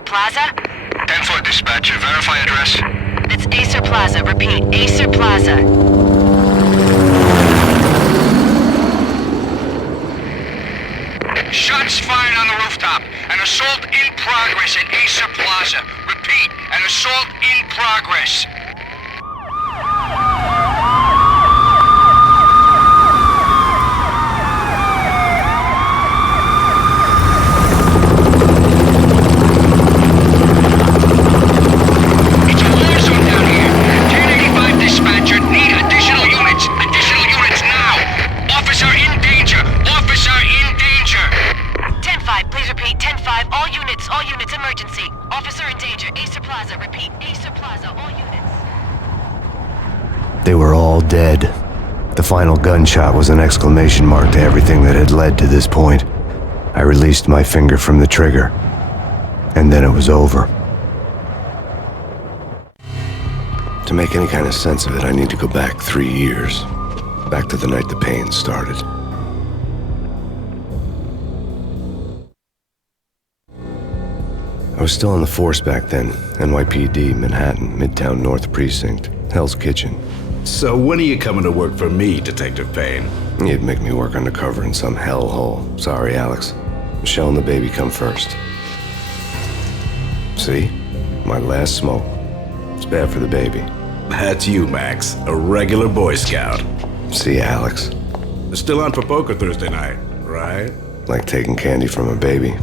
Acer Plaza? 10-4 dispatcher, verify address. It's Acer Plaza. Repeat, Acer Plaza. Shots fired on the rooftop. An assault in progress at Acer Plaza. Repeat, an assault in progress. It's a war zone down here. 1085 dispatcher, need additional units. Additional units now. Officer in danger. Officer in danger. 10-5, please repeat. 10-5, all units, emergency. Officer in danger, Acer Plaza. Repeat, Acer Plaza, all units. They were all dead. The final gunshot was an exclamation mark to everything that had led to this point. I released my finger from the trigger, and then it was over. To make any kind of sense of it, I need to go back 3 years. Back to the night the Payne started. I was still on the force back then. NYPD, Manhattan, Midtown North Precinct, Hell's Kitchen. So when are you coming to work for me, Detective Payne? You'd make me work undercover in some hellhole. Sorry, Alex. Michelle and the baby come first. See? My last smoke. It's bad for the baby. That's you, Max. A regular Boy Scout. See, Alex. Still on for poker Thursday night, right? Like taking candy from a baby.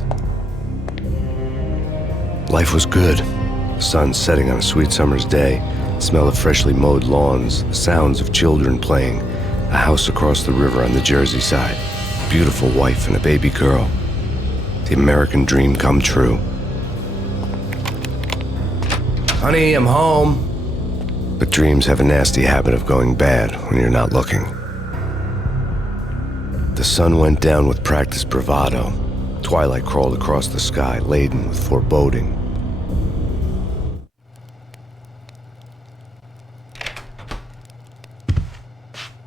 Life was good. The sun setting on a sweet summer's day. The smell of freshly mowed lawns. The sounds of children playing. A house across the river on the Jersey side. A beautiful wife and a baby girl. The American dream come true. Honey, I'm home. But dreams have a nasty habit of going bad when you're not looking. The sun went down with practiced bravado. Twilight crawled across the sky, laden with foreboding.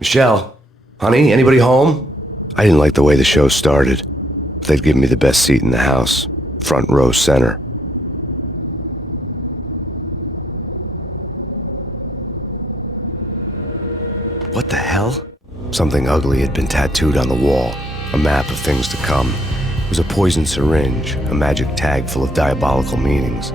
Michelle, honey, anybody home? I didn't like the way the show started. They'd give me the best seat in the house, front row center. What the hell? Something ugly had been tattooed on the wall, a map of things to come. It was a poison syringe, a magic tag full of diabolical meanings.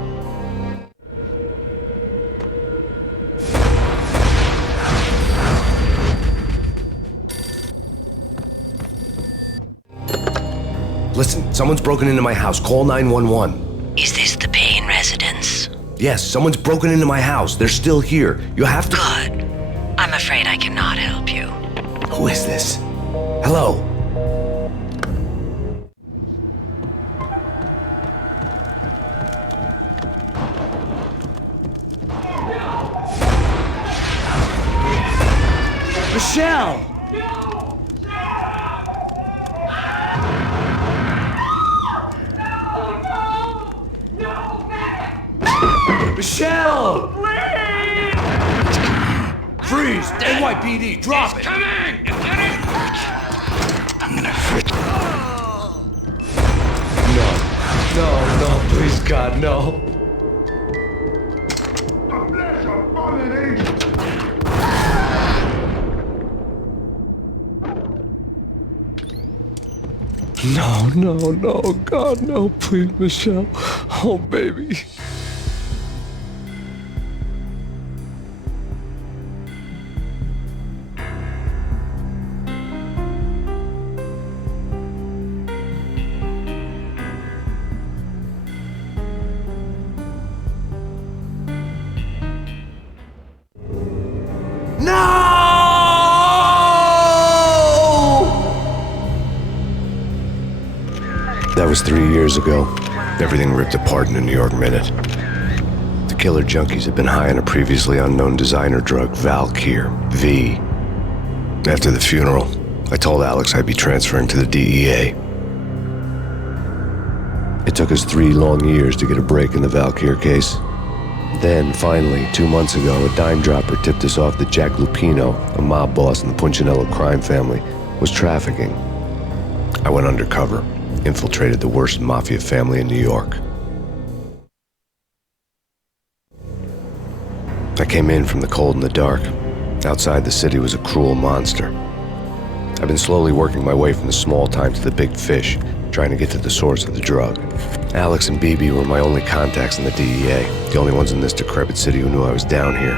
Listen, someone's broken into my house. Call 911. Is this the Payne residence? Yes, someone's broken into my house. They're still here. You have to... Good. I'm afraid I cannot help you. Who is this? Hello? Michelle! Michelle! Please! Freeze! NYPD, drop it! Coming! Get it! I'm gonna hurt you. No, please, God, no. No, God, no, please, Michelle. Oh, baby. That was 3 years ago. Everything ripped apart in a New York minute. The killer junkies had been high on a previously unknown designer drug, Valkyr, V. After the funeral, I told Alex I'd be transferring to the DEA. It took us 3 long years to get a break in the Valkyr case. Then, finally, 2 months ago, a dime dropper tipped us off that Jack Lupino, a mob boss in the Punchinello crime family, was trafficking. I went undercover, infiltrated the worst mafia family in New York. I came in from the cold and the dark. Outside, the city was a cruel monster. I've been slowly working my way from the small time to the big fish, trying to get to the source of the drug. Alex and BB were my only contacts in the DEA, the only ones in this decrepit city who knew I was down here.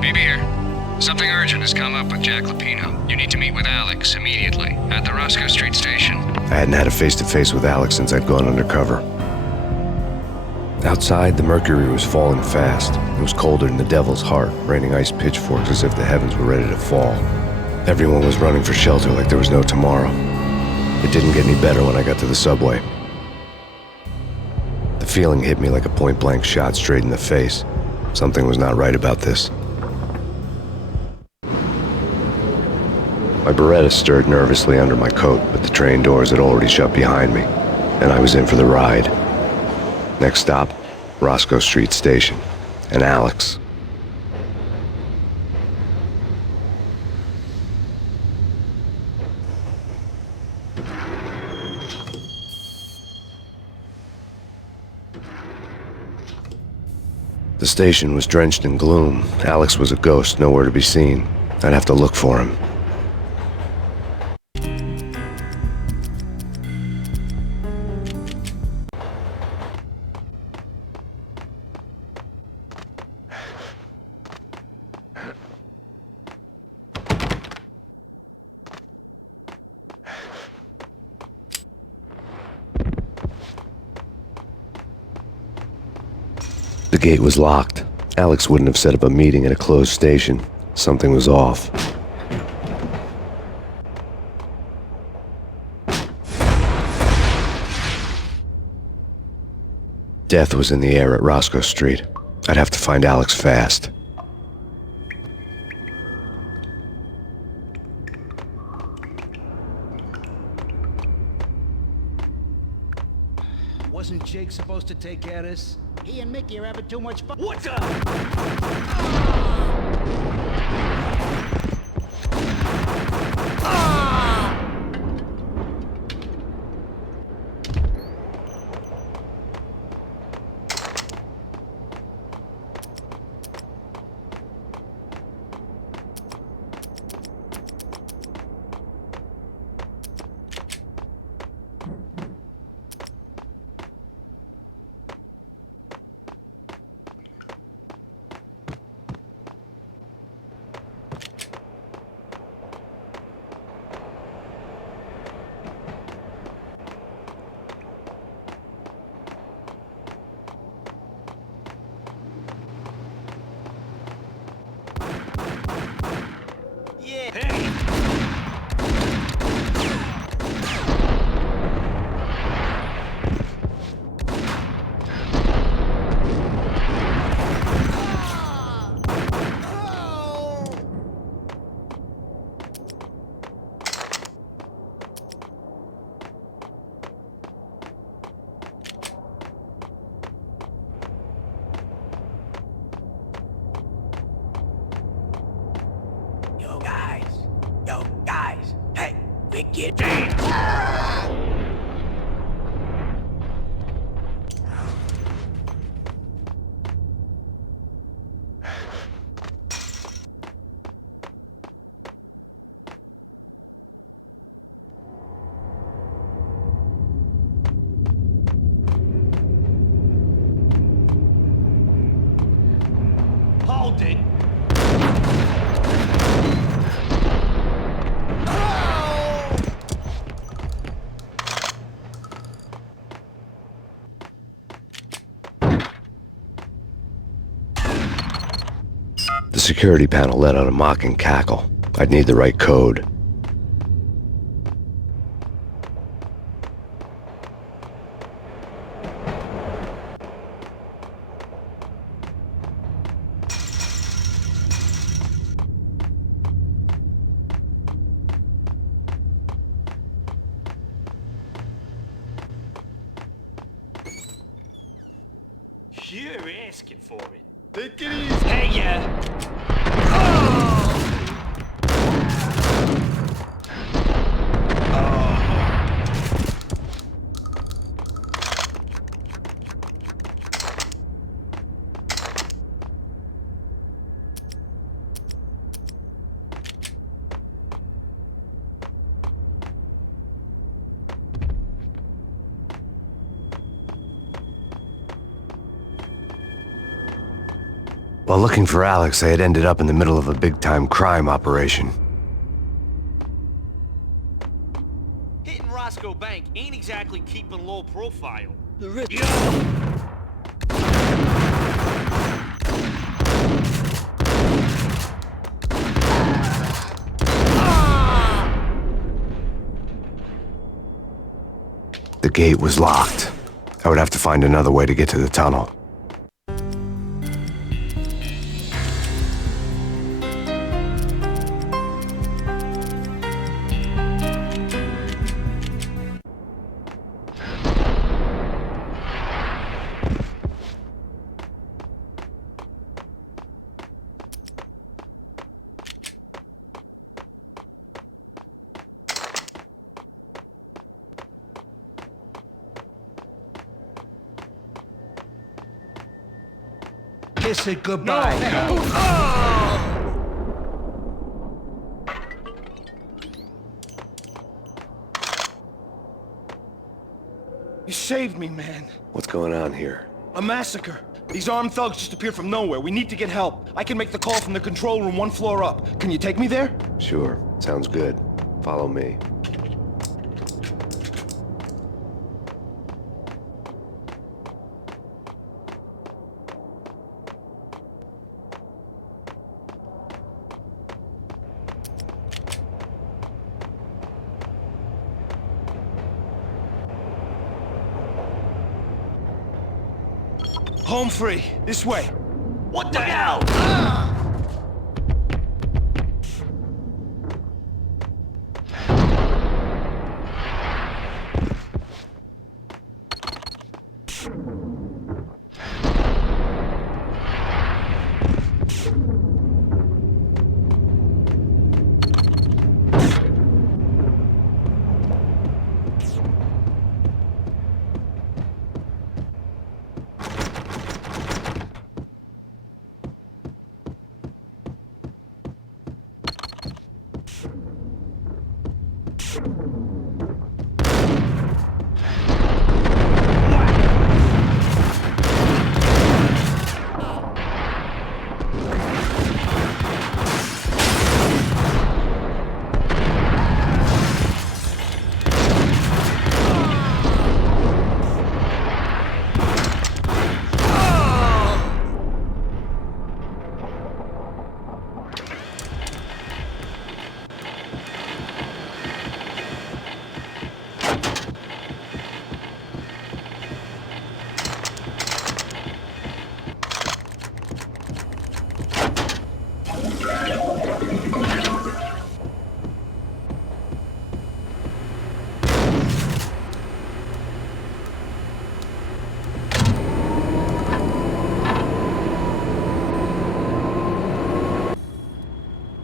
BB here. Something urgent has come up with Jack Lapino. You need to meet with Alex immediately at the Roscoe Street station. I hadn't had a face-to-face with Alex since I'd gone undercover. Outside, the mercury was falling fast. It was colder than the devil's heart, raining ice pitchforks as if the heavens were ready to fall. Everyone was running for shelter like there was no tomorrow. It didn't get any better when I got to the subway. The feeling hit me like a point-blank shot straight in the face. Something was not right about this. My Beretta stirred nervously under my coat, but the train doors had already shut behind me, and I was in for the ride. Next stop, Roscoe Street Station, and Alex. The station was drenched in gloom. Alex was a ghost, nowhere to be seen. I'd have to look for him. The gate was locked. Alex wouldn't have set up a meeting at a closed station. Something was off. Death was in the air at Roscoe Street. I'd have to find Alex fast. Wasn't Jake supposed to take care of this? He and Mickey are having too much fun. What's up? Yo, guys, hey, we get Hold it. The security panel let out a mocking cackle. I'd need the right code. You're asking for it. Take it easy. Hey, yeah. While looking for Alex, I had ended up in the middle of a big-time crime operation. Hitting Roscoe Bank ain't exactly keeping low profile. The rich. The gate was locked. I would have to find another way to get to the tunnel. Kiss it goodbye. You saved me, man. What's going on here? A massacre. These armed thugs just appeared from nowhere. We need to get help. I can make the call from the control room 1 floor up. Can you take me there? Sure, sounds good. Follow me. Home free. This way. What the hell?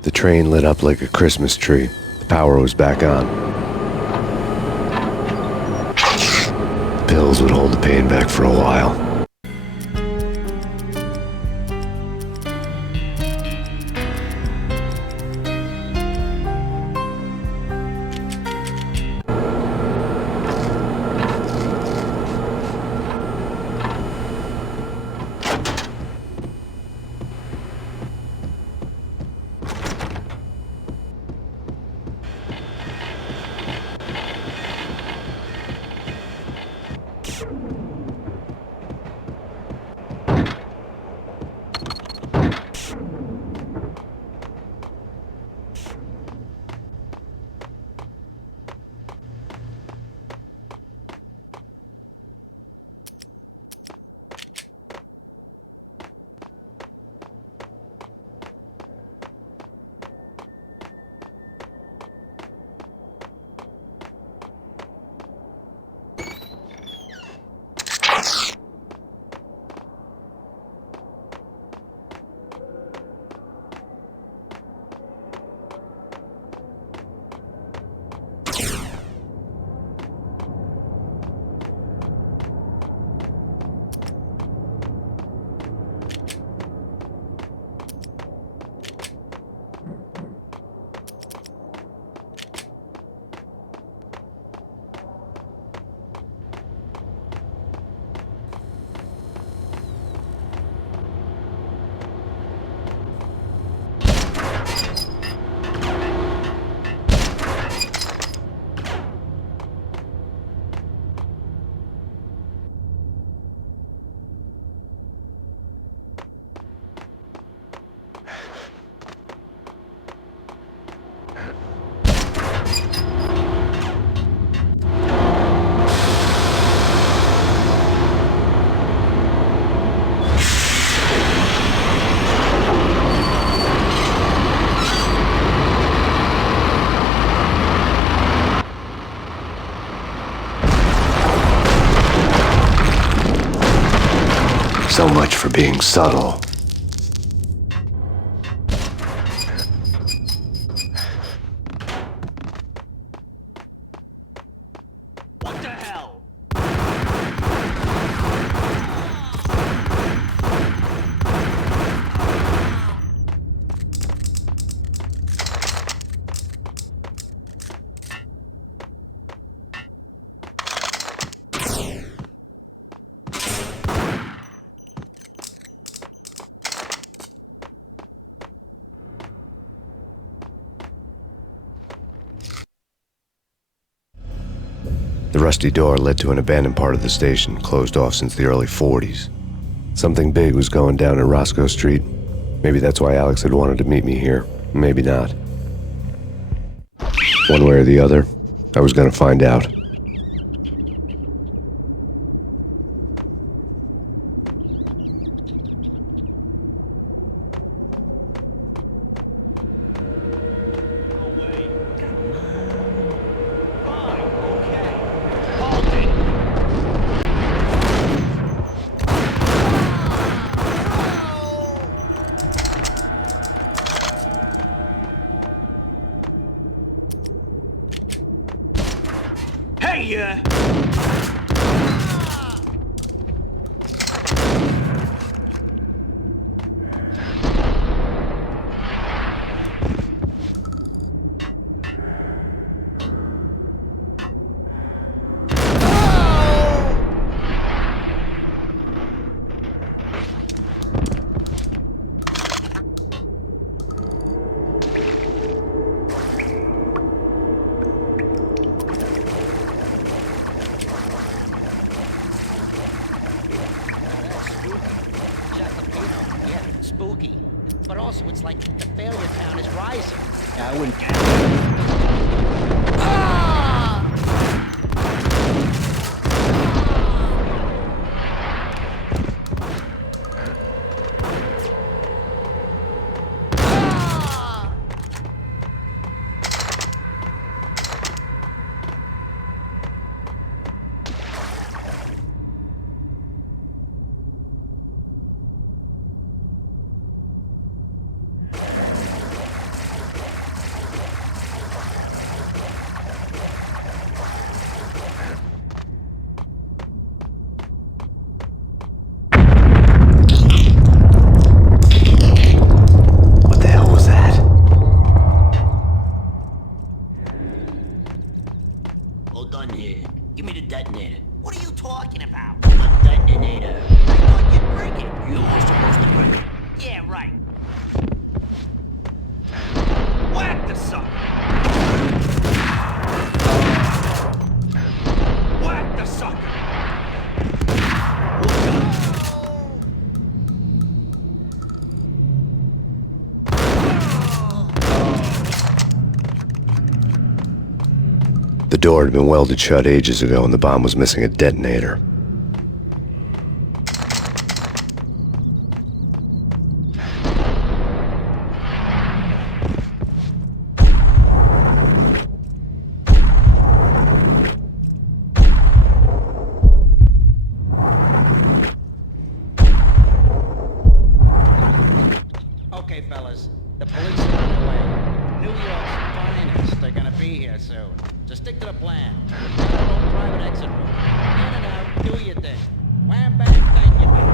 The train lit up like a Christmas tree. The power was back on. The pills would hold the pain back for a while. So much for being subtle. What the hell? The rusty door led to an abandoned part of the station, closed off since the early 40s. Something big was going down in Roscoe Street. Maybe that's why Alex had wanted to meet me here. Maybe not. One way or the other, I was gonna find out. No way. Come on. Fine, okay. Hold it. Hey, Yeah, spooky. But also, it's like the failure town is rising. I wouldn't. What the hell was that? Hold on here. Give me the detonator. What are you talking about? The detonator. I thought you'd bring it. You were supposed to bring it. Yeah, right. whack the sucker. Whack the sucker. The door had been welded shut ages ago and the bomb was missing a detonator. Okay, fellas. The police are on their way. New York's finest. They're gonna be here soon. So stick to the plan. Got our own private exit route. In and out, do your thing. Wham bang, thank you, man.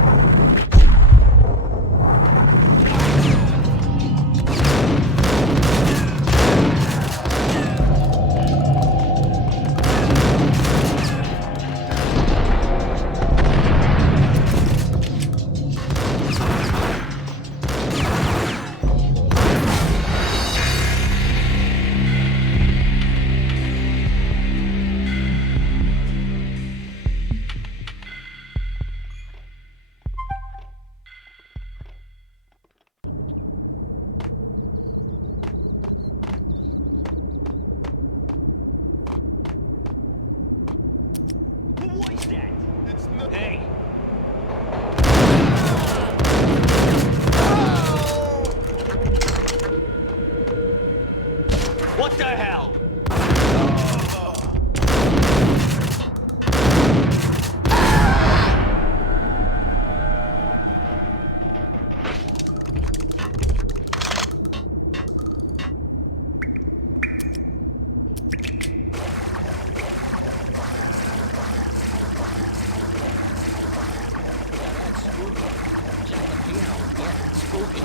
move here.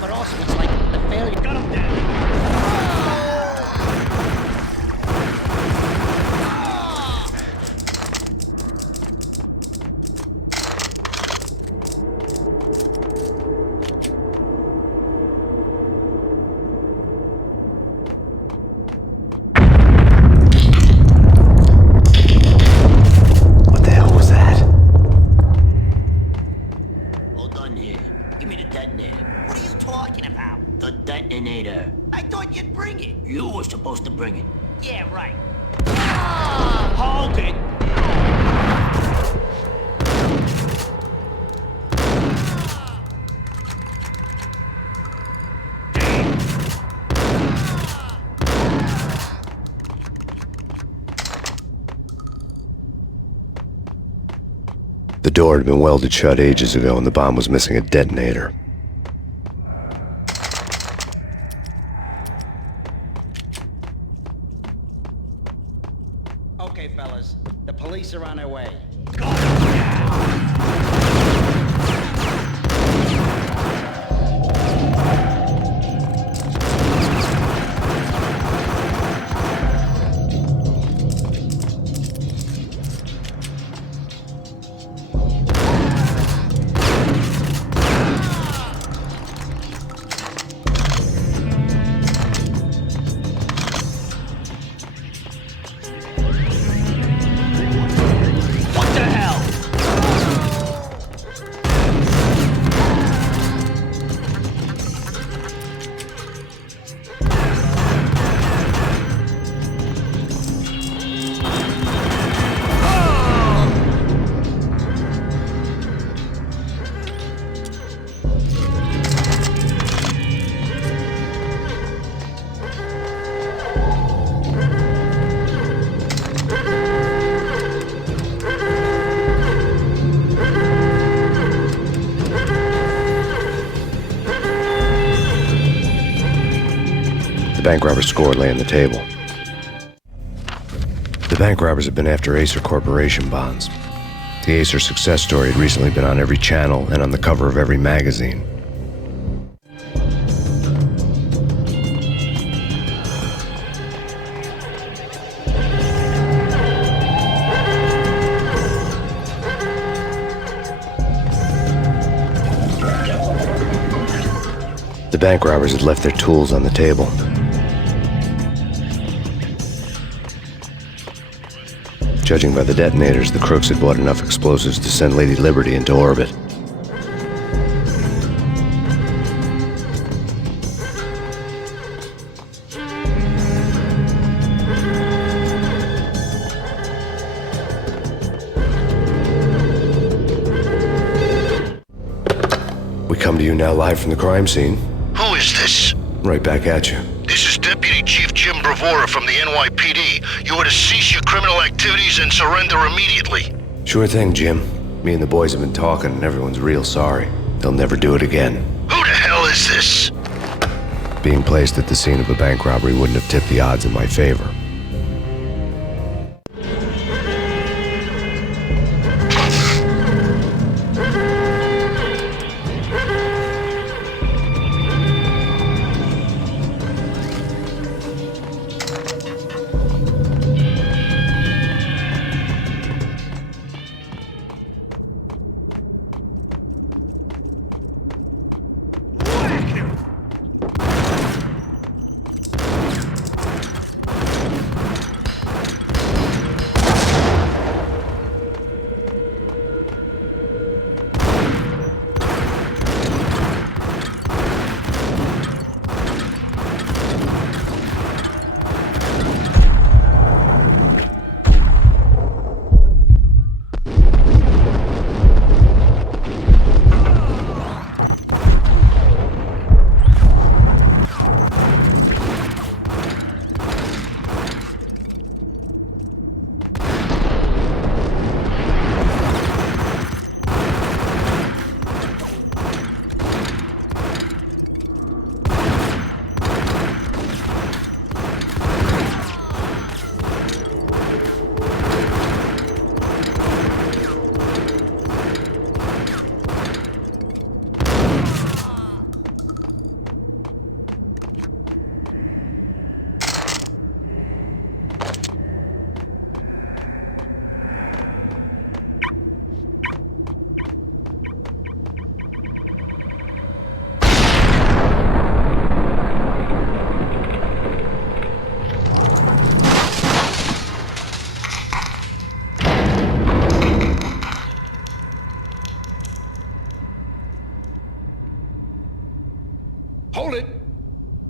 But also, it's like the failure. Got him down. What the hell was that? Hold on here. Give me the detonator. What are you talking about? The detonator. I thought you'd bring it. You were supposed to bring it. Yeah, right. Hold it. The door had been welded shut ages ago and the bomb was missing a detonator. Okay, fellas. The police are on their way. What the hell? The bank robber's score lay on the table. The bank robbers had been after Acer Corporation bonds. The Acer success story had recently been on every channel and on the cover of every magazine. The bank robbers had left their tools on the table. Judging by the detonators, the crooks had bought enough explosives to send Lady Liberty into orbit. We come to you now live from the crime scene. Who is this? Right back at you. This is Deputy Chief Jim Bravura from the NYPD. You are to cease your criminal activities and surrender immediately. Sure thing, Jim. Me and the boys have been talking and everyone's real sorry. They'll never do it again. Who the hell is this? Being placed at the scene of a bank robbery wouldn't have tipped the odds in my favor. Hold it!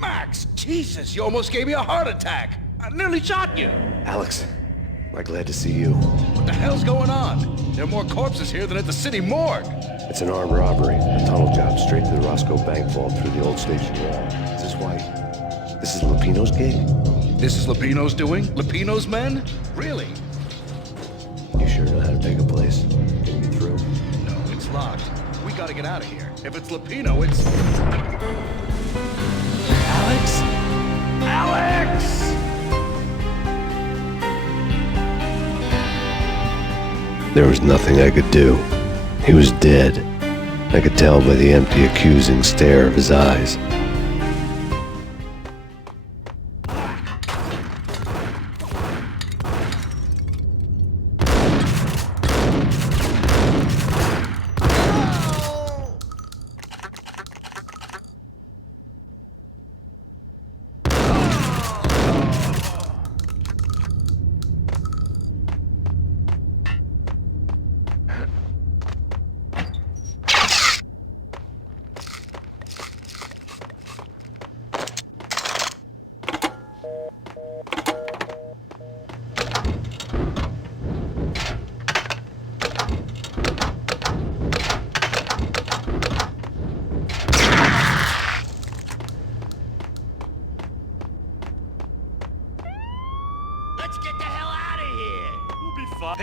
Max, Jesus, you almost gave me a heart attack! I nearly shot you! Alex, I'm glad to see you. What the hell's going on? There are more corpses here than at the city morgue! It's an armed robbery, a tunnel job straight to the Roscoe Bank vault through the old station wall. Is this why? This is Lupino's gig? This is Lupino's doing? Lupino's men? Really? You sure know how to take a place? Can you get through? No, it's locked. We gotta get out of here. If it's Lupino, it's... Alex? Alex! There was nothing I could do. He was dead. I could tell by the empty, accusing stare of his eyes. Let's get the hell out of here! We'll be fine.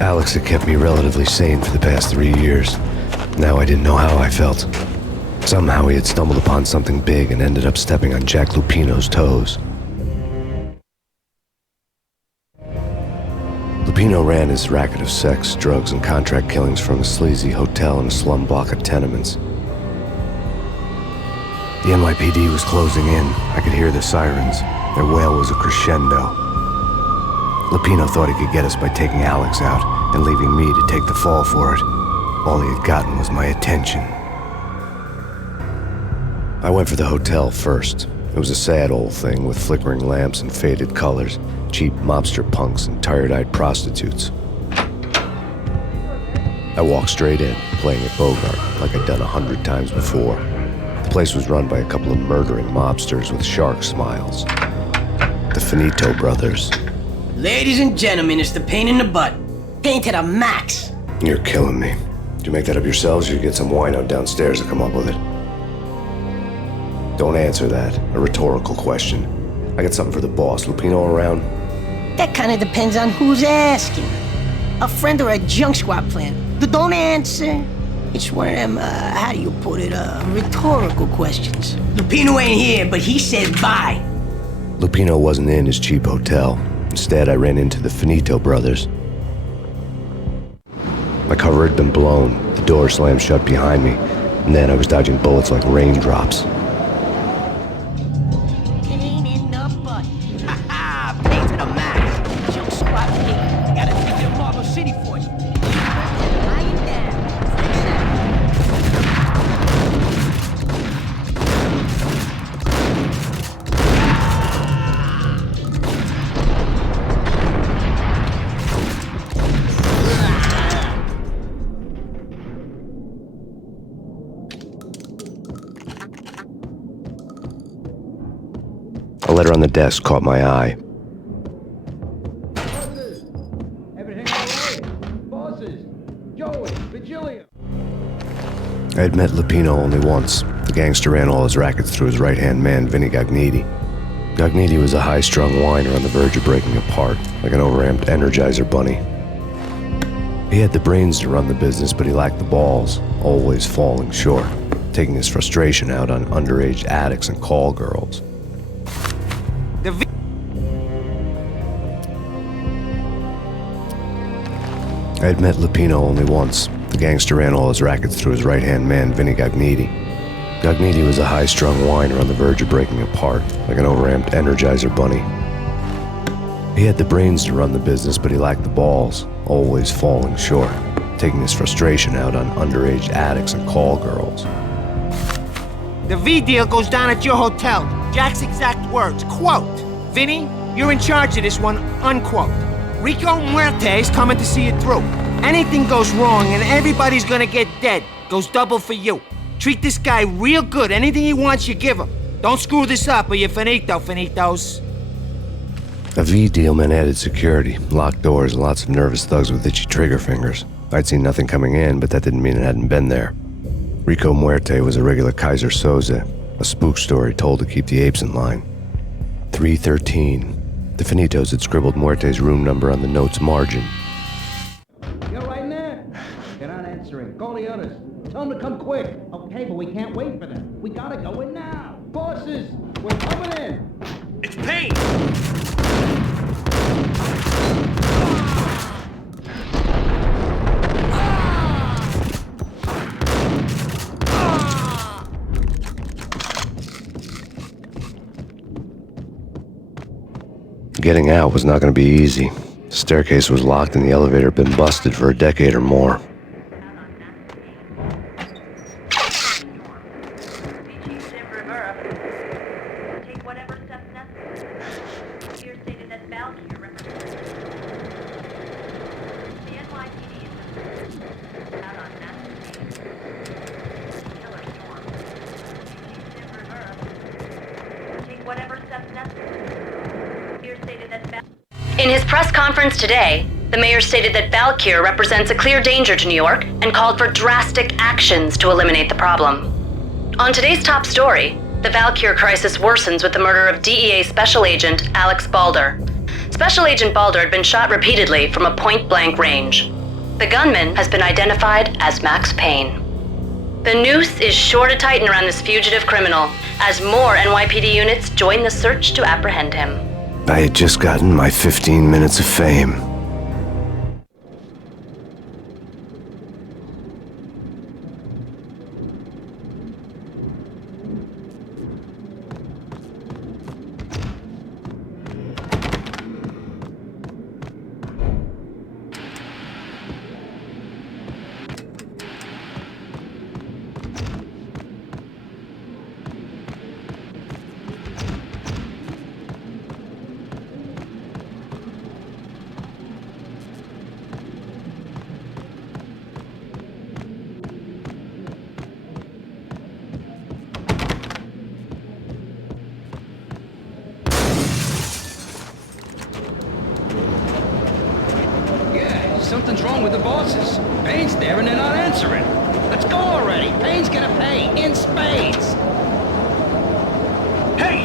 Alex had kept me relatively sane for the past 3 years. Now I didn't know how I felt. Somehow he had stumbled upon something big and ended up stepping on Jack Lupino's toes. Lupino ran his racket of sex, drugs, and contract killings from a sleazy hotel in a slum block of tenements. The NYPD was closing in. I could hear the sirens. Their wail was a crescendo. Lupino thought he could get us by taking Alex out and leaving me to take the fall for it. All he had gotten was my attention. I went for the hotel first. It was a sad old thing with flickering lamps and faded colors, cheap mobster punks and tired-eyed prostitutes. I walked straight in, playing at Bogart like I'd done 100 times before. The place was run by a couple of murdering mobsters with shark smiles. The Finito brothers. Ladies and gentlemen, it's the Payne in the butt. Payne to the max. You're killing me. Did you make that up yourselves, or you get some wino downstairs to come up with it? Don't answer that. A rhetorical question. I got something for the boss. Lupino around? That kind of depends on who's asking. A friend or a junk squad plan. Don't answer. It's one of them, how do you put it, rhetorical questions. Lupino ain't here, but he said bye. Lupino wasn't in his cheap hotel. Instead, I ran into the Finito brothers. My cover had been blown. The door slammed shut behind me, and then I was dodging bullets like raindrops. Payne in the butt. Ha ha! Payne to the max. Junk squad Payne. Got a ticket to Marble City for you. Lying down. A letter on the desk caught my eye. Bosses! Everything all right? Bosses! Joey! Virgilia! I had met Lupino only once. The gangster ran all his rackets through his right-hand man, Vinny Gagniti. Gagniti was a high-strung whiner on the verge of breaking apart, like an overamped Energizer bunny. He had the brains to run the business, but he lacked the balls, always falling short, taking his frustration out on underage addicts and call girls. I had met Lupino only once. The gangster ran all his rackets through his right-hand man, Vinny Gagniti. Gagniti was a high-strung whiner on the verge of breaking apart, like an overamped Energizer bunny. He had the brains to run the business, but he lacked the balls, always falling short, taking his frustration out on underage addicts and call girls. The V deal goes down at your hotel. Jack's exact words, quote, "Vinny, you're in charge of this one," unquote. Rico Muerte's coming to see it through. Anything goes wrong and everybody's gonna get dead. Goes double for you. Treat this guy real good. Anything he wants, you give him. Don't screw this up or you're finito, finitos. A V deal meant added security, locked doors, and lots of nervous thugs with itchy trigger fingers. I'd seen nothing coming in, but that didn't mean it hadn't been there. Rico Muerte was a regular Kaiser Soze, a spook story told to keep the apes in line. 313. The Finitos had scribbled Muerte's room number on the note's margin. You're right in there? They're not answering. Call the others. Tell them to come quick. Okay, but we can't wait for them. We gotta go in now. Bosses, we're coming in. It's Payne! Getting out was not going to be easy. The staircase was locked and the elevator had been busted for a decade or more. In his press conference today, the mayor stated that Valkyr represents a clear danger to New York and called for drastic actions to eliminate the problem. On today's top story, the Valkyr crisis worsens with the murder of DEA Special Agent Alex Balder. Special Agent Balder had been shot repeatedly from a point-blank range. The gunman has been identified as Max Payne. The noose is sure to tighten around this fugitive criminal as more NYPD units join the search to apprehend him. I had just gotten my 15 minutes of fame. Something's wrong with the bosses. Payne's there and they're not answering. Let's go already. Payne's gonna pay in spades. Hey,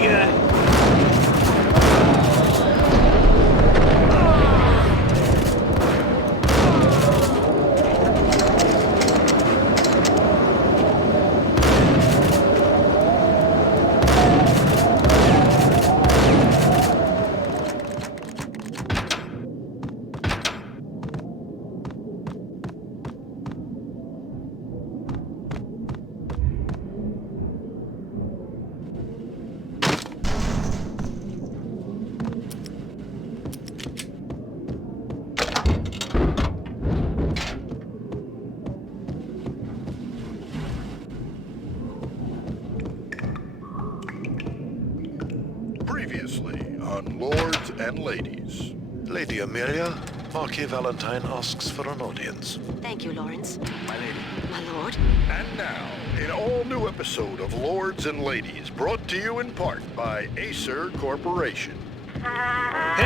Previously on Lords and Ladies. Lady Amelia, Marquis Valentine asks for an audience. Thank you, Lawrence. My lady. My lord. And now, an all-new episode of Lords and Ladies, brought to you in part by Acer Corporation. My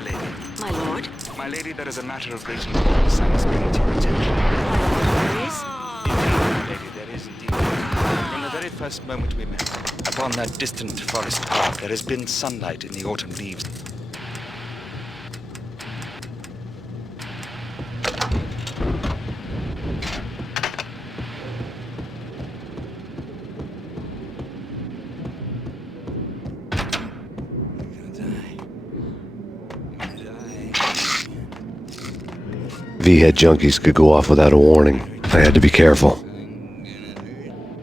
lady. My lord. My lady, there is a matter of great importance I must bring to your attention. There is? My lady, there is indeed. From the very first moment we met, upon that distant forest path, there has been sunlight in the autumn leaves. V-head junkies could go off without a warning. I had to be careful.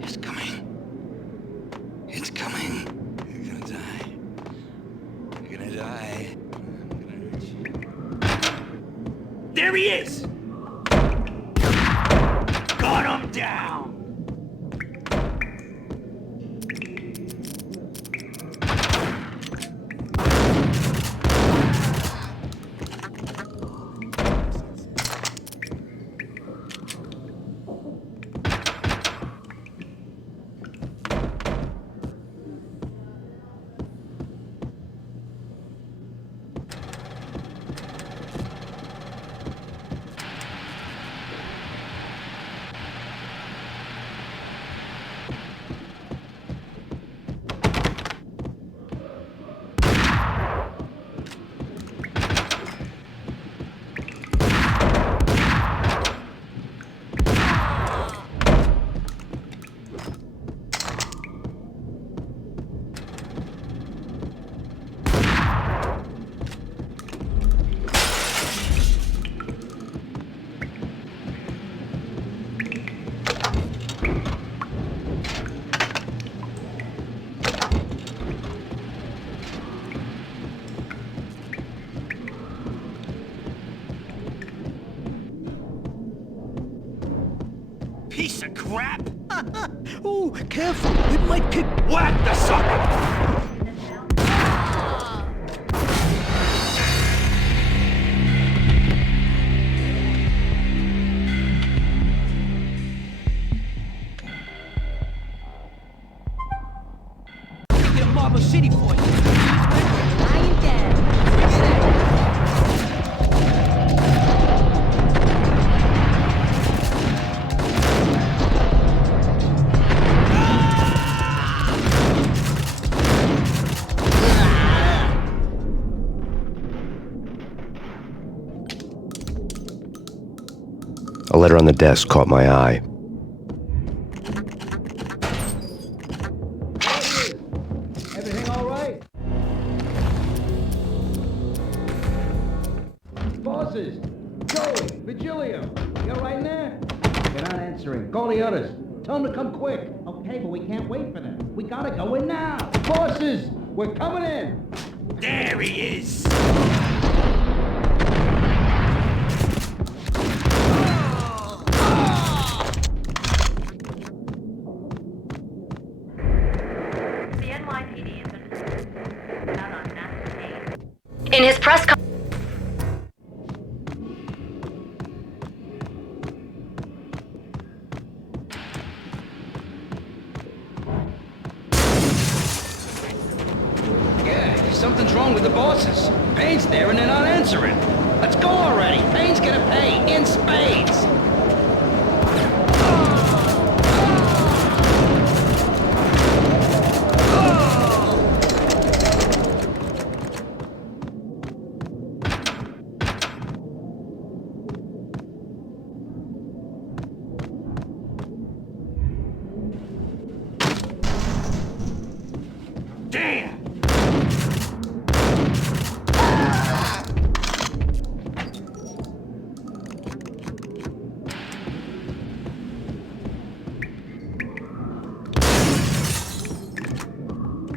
It's coming. It's coming. You're gonna die. You're gonna die. There he is! Got him down! Piece of crap! Ooh, careful. It might kick. Whack the sucker! Get Marble City for you. I am dead. A letter on the desk caught my eye. Everything all right? Bosses! Joey! Virgilio! You all right in there? They're not answering. Call the others. Tell them to come quick. Okay, but we can't wait for them. We gotta go in now. Bosses! We're coming in! There he is! In his press con- Yeah, something's wrong with the bosses. Payne's there and they're not answering. Let's go already. Payne's gonna pay in spades. Damn!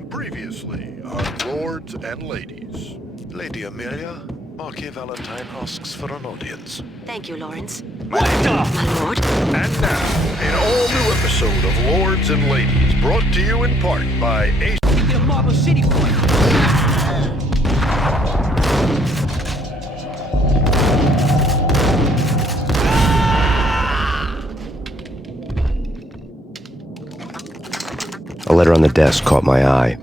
Previously on Lords and Ladies. Lady Amelia, Marquis Valentine asks for an audience. Thank you, Lawrence. What the? My lord. And now, an all-new episode of Lords and Ladies, brought to you in part by Ace... make it a Marble City for you. A letter on the desk caught my eye.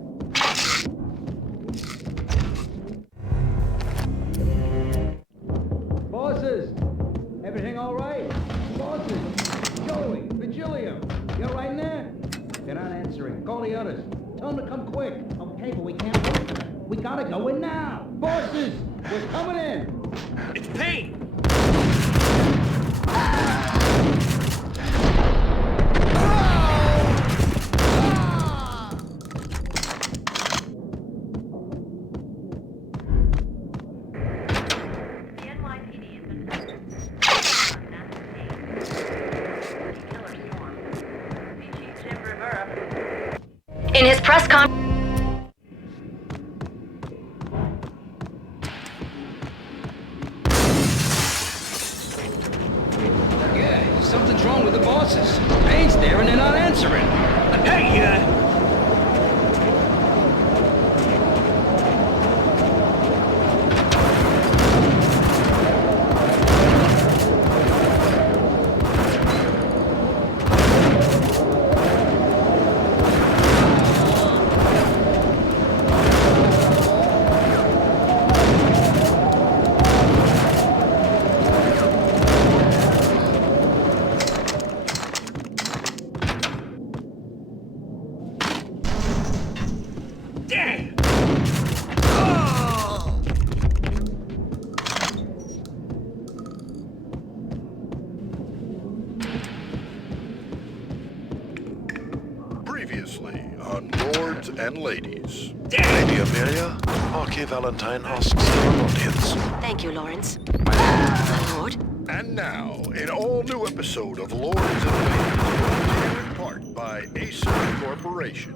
Bosses! Everything all right? Bosses! Joey! Virgilio! You all right in there? They're not answering. Call the others. Tell them to come quick. Okay, but we can't wait for them. We gotta go in now. Bosses! We're coming in! It's Payne! In his press conference. Yeah, something's wrong with the bosses. Payne's there and they're not answering. Hey, Damn! Previously on Lords and Ladies. Damn! Lady Amelia, Marquis Valentine asks for an audience. Thank you, Lawrence. My lord. And now, an all-new episode of Lords and Ladies, brought to you in part by Acer Corporation.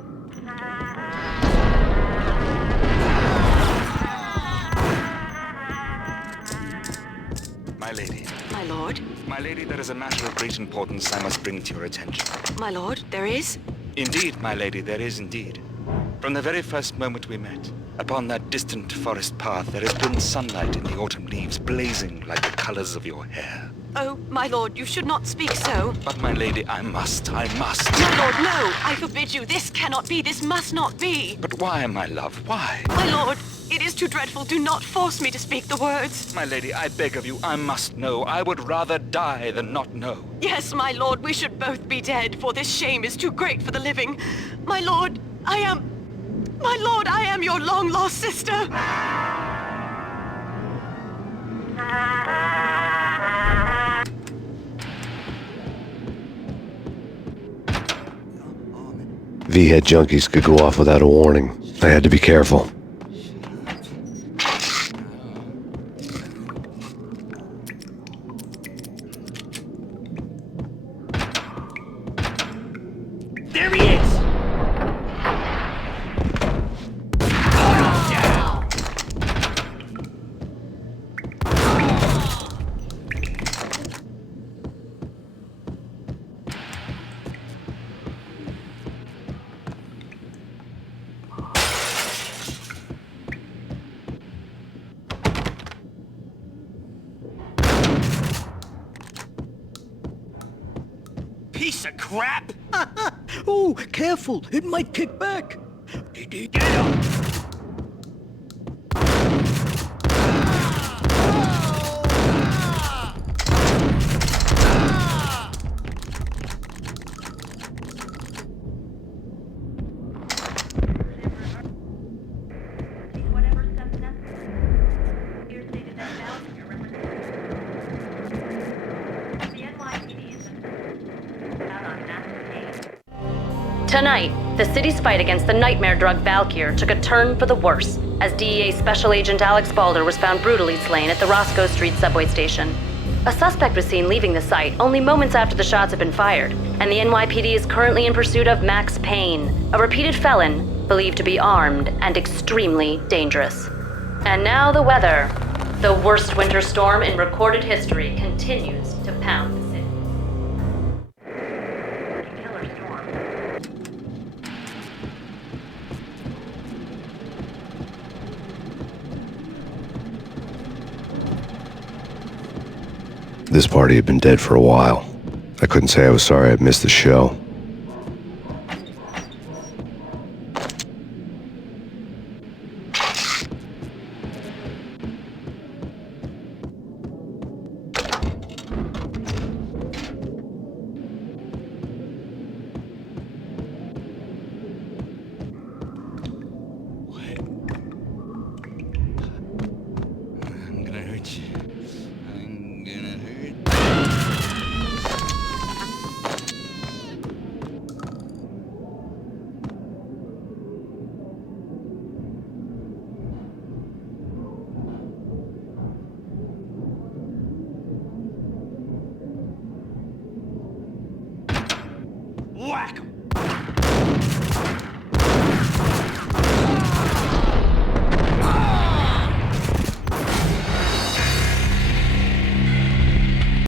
My lady. My lord. My lady, there is a matter of great importance I must bring to your attention. My lord, there is? Indeed, my lady, there is indeed. From the very first moment we met, upon that distant forest path, there has been sunlight in the autumn leaves blazing like the colors of your hair. Oh, my lord, you should not speak so. But, my lady, I must. My lord, no! I forbid you. This cannot be. This must not be. But why, my love? Why? My lord, it is too dreadful. Do not force me to speak the words. My lady, I beg of you, I must know. I would rather die than not know. Yes, my lord, we should both be dead, for this shame is too great for the living. My lord, I am your long-lost sister. V-head junkies could go off without a warning. I had to be careful. There he is! Piece of crap! Oh, careful. It might kick back. Get up! Tonight, the city's fight against the nightmare drug Valkyr took a turn for the worse as DEA Special Agent Alex Balder was found brutally slain at the Roscoe Street subway station. A suspect was seen leaving the site only moments after the shots had been fired, and the NYPD is currently in pursuit of Max Payne, a repeated felon believed to be armed and extremely dangerous. And now the weather. The worst winter storm in recorded history continues to pound the city. Killer storm. This party had been dead for a while. I couldn't say I was sorry I'd missed the show. Whack 'em!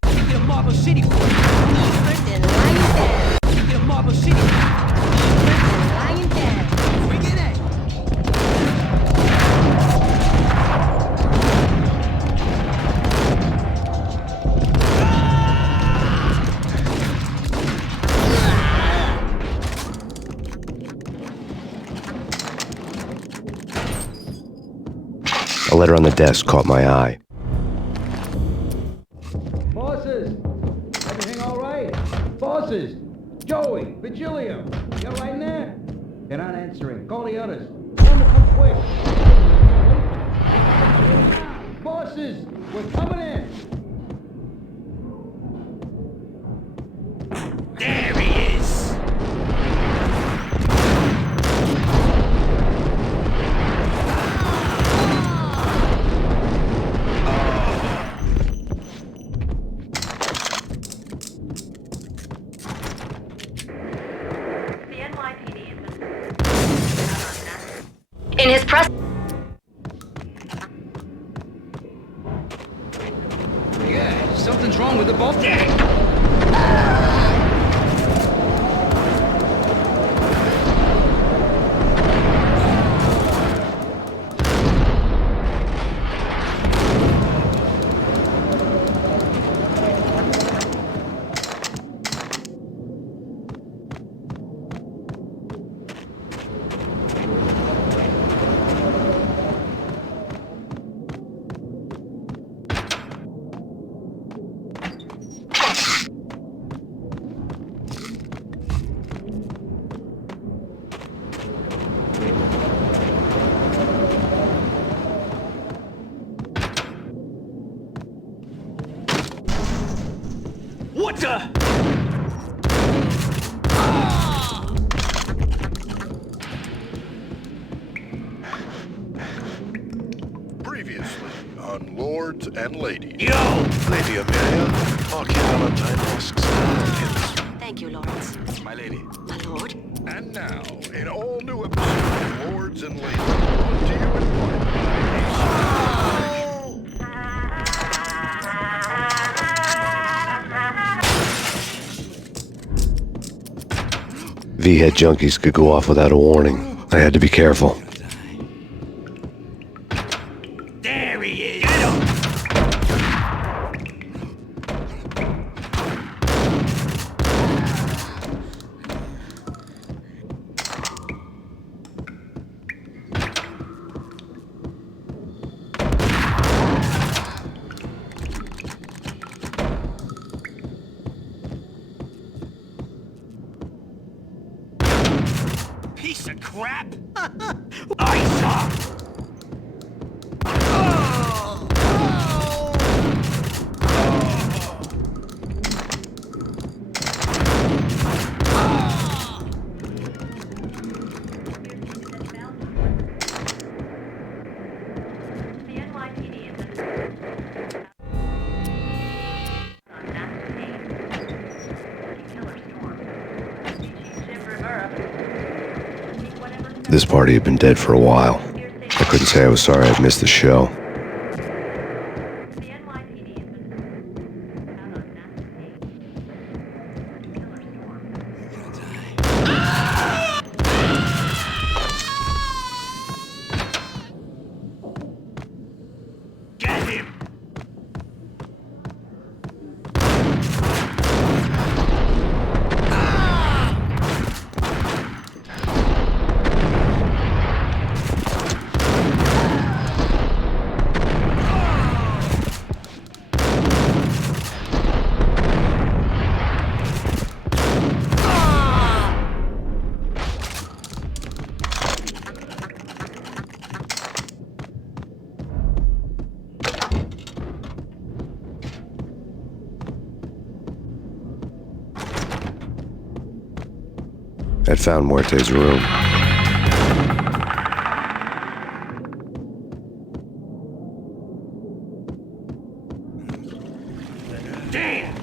Take it to Marble City, boy. First and lying down. Take it to Marble City. First and lying down. Bring it in. A letter on the desk caught my eye. Bosses! Everything all right? Bosses! Joey! Virgilio! You all right in there? They're not answering. Call the others. Tell them to come quick. Bosses! We're coming in! There he is! In his press... Yeah, something's wrong with the boat. What the? Previously on Lords and Ladies. Yo! Lady Amelia, Marquis Valentine asks audience. Thank you, Lawrence. My lady. My lord. And now, an all-new episode of Lords and Ladies, brought to you in part by V-head junkies could go off without a warning. I had to be careful. There he is! Get him! Piece of crap! I saw! This party had been dead for a while. I couldn't say I was sorry I'd missed the show. Get him! Had found Muerte's room. Damn!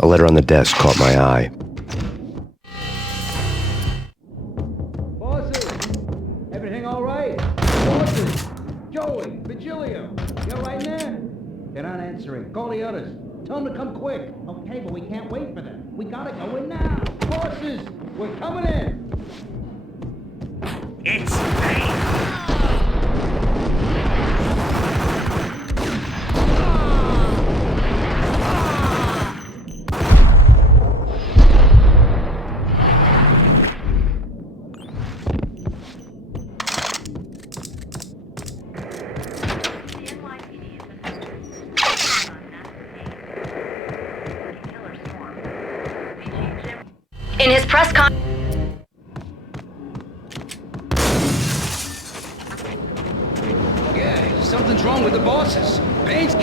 A letter on the desk caught my eye. Bosses! Everything all right? Bosses! Joey! Virgilio! You all right in there? They're not answering. Call the others. Tell them to come quick. Okay, but we can't wait for them. We gotta go in now. Bosses! We're coming in! It's Payne! In his press con... Yeah, something's wrong with the bosses. Payne's...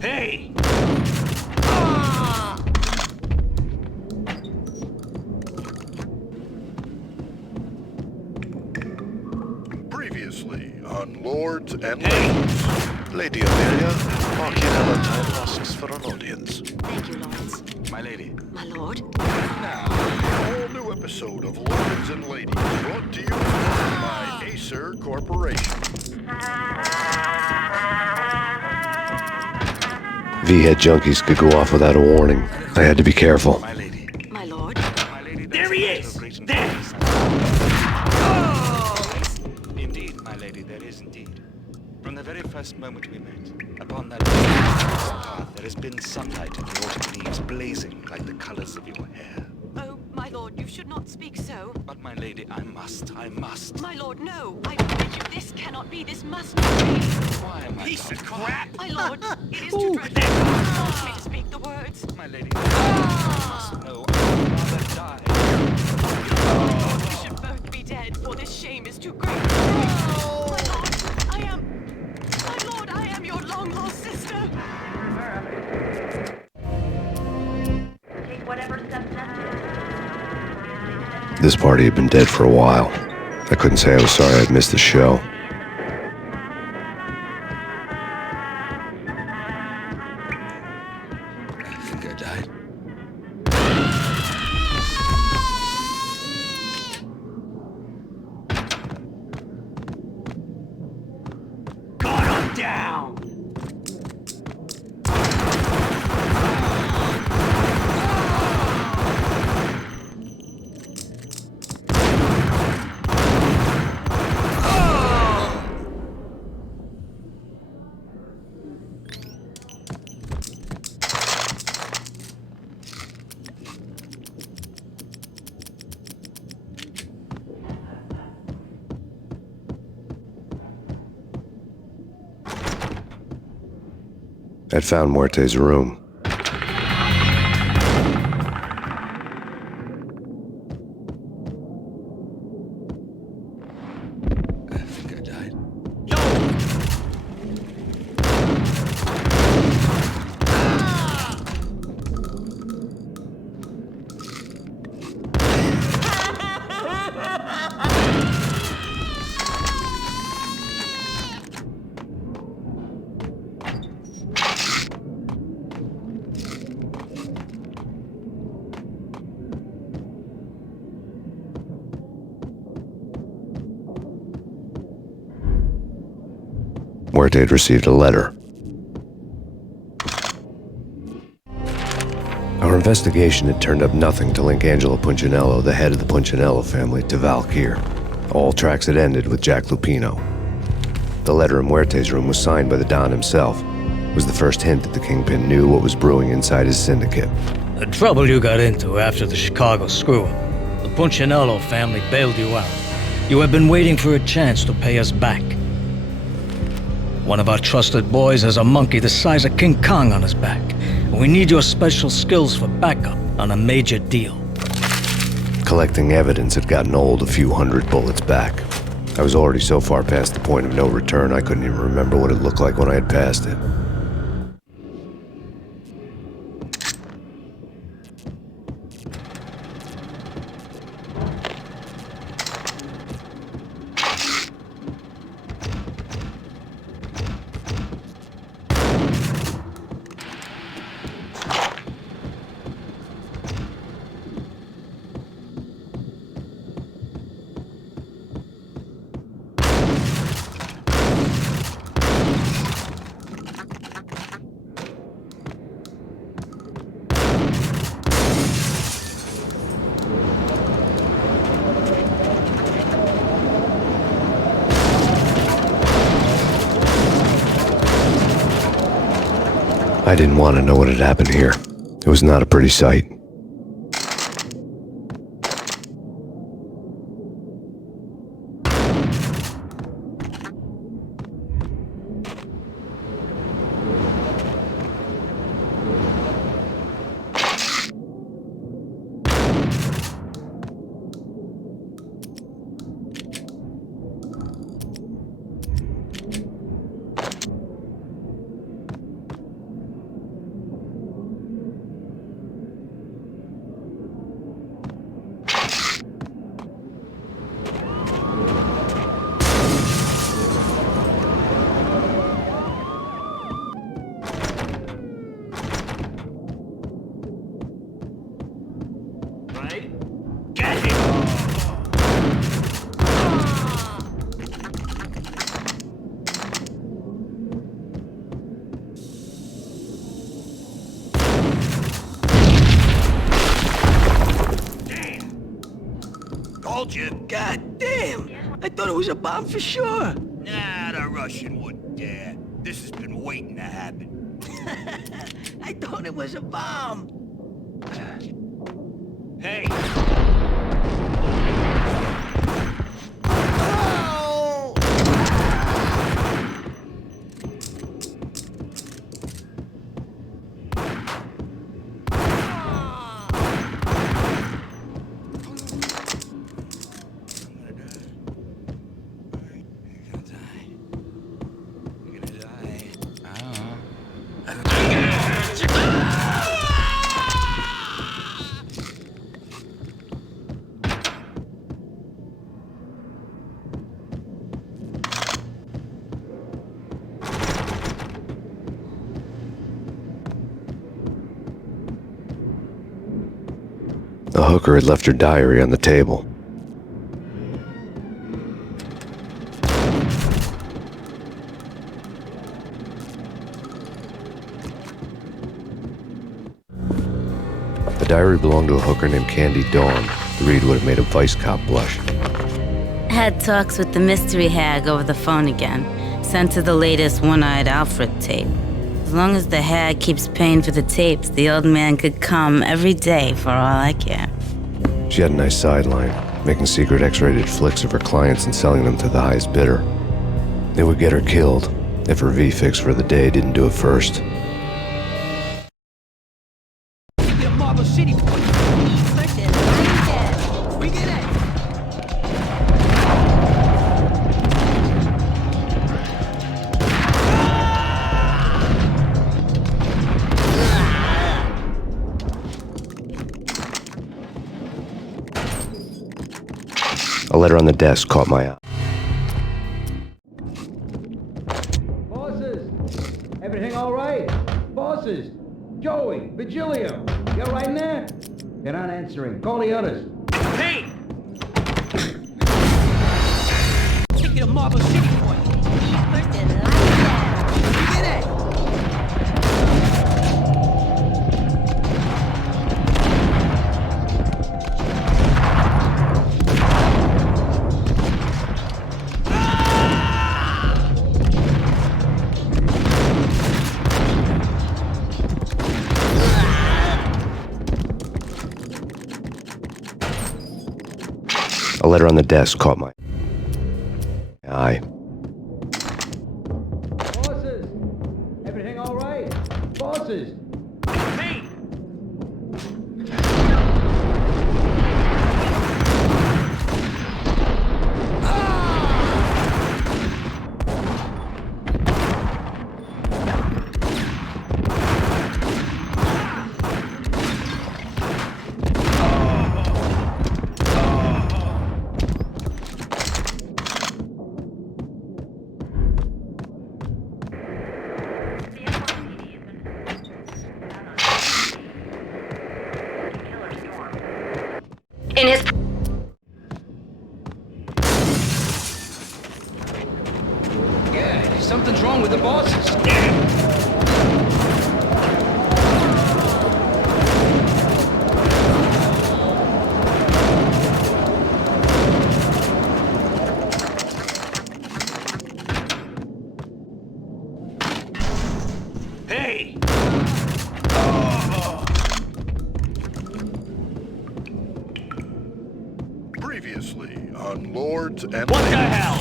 Hey! Previously on Lords and Ladies. Lady Amelia, Marquis Valentine asks for an audience. Thank you, Lawrence. My lady. My lord. Now, a all new episode of Lords and Ladies brought to you by Acer Corporation. V-head junkies could go off without a warning. I had to be careful. My lady. My lord. My lady. There he is! There! Indeed, my lady, there is indeed. From the very first moment we met, upon that path, there has been sunlight in the autumn leaves blazing like the colors of your hair. Oh, my lord, you should not speak so. But my lady, I must. My lord, no. I beg you, this cannot be. This must not be. Why am I Piece not? of crap! My lord, it is too dreadful. Force me to speak the words. My lady, I must know. I would rather die. Lord, we should both be dead, for this shame is too great. My lord, I am your long-lost sister. Take whatever steps necessary. This party had been dead for a while. I couldn't say I was sorry I'd missed the show. I think I died. Got him down! I'd found Muerte's room. I think I died. Muerte had received a letter. Our investigation had turned up nothing to link Angelo Punchinello, the head of the Punchinello family, to Valkyr. All tracks had ended with Jack Lupino. The letter in Muerte's room was signed by the Don himself. was the first hint that the Kingpin knew what was brewing inside his syndicate. The trouble you got into after the Chicago screw-up. The Punchinello family bailed you out. You have been waiting for a chance to pay us back. One of our trusted boys has a monkey the size of King Kong on his back. We need your special skills for backup on a major deal. Collecting evidence had gotten old a few hundred bullets back. I was already so far past the point of no return I couldn't even remember what it looked like when I had passed it. I didn't want to know what had happened here. It was not a pretty sight. God damn! I thought it was a bomb for sure. Nah, the Russian wouldn't dare. This has been waiting to happen. I thought it was a bomb. Hey! The hooker had left her diary on the table. The diary belonged to a hooker named Candy Dawn. The read would have made a vice cop blush. Had talks with the mystery hag over the phone again. Sent her the latest One-Eyed Alfred tape. As long as the hag keeps paying for the tapes, the old man could come every day for all I care. She had a nice sideline, making secret X-rated flicks of her clients and selling them to the highest bidder. It would get her killed if her V-fix for the day didn't do it first. A letter on the desk caught my eye. Bosses! Everything all right? Bosses! Joey! Virgilio! You all right in there? They're not answering. Call the others. Payne! Take it to Marble City, boy. First and last. Get it! letter on the desk caught my eye. Bosses! Everything all right? Bosses! Payne! In his Yeah, something's wrong with the bosses. Hey! Previously on Lords and What the hell?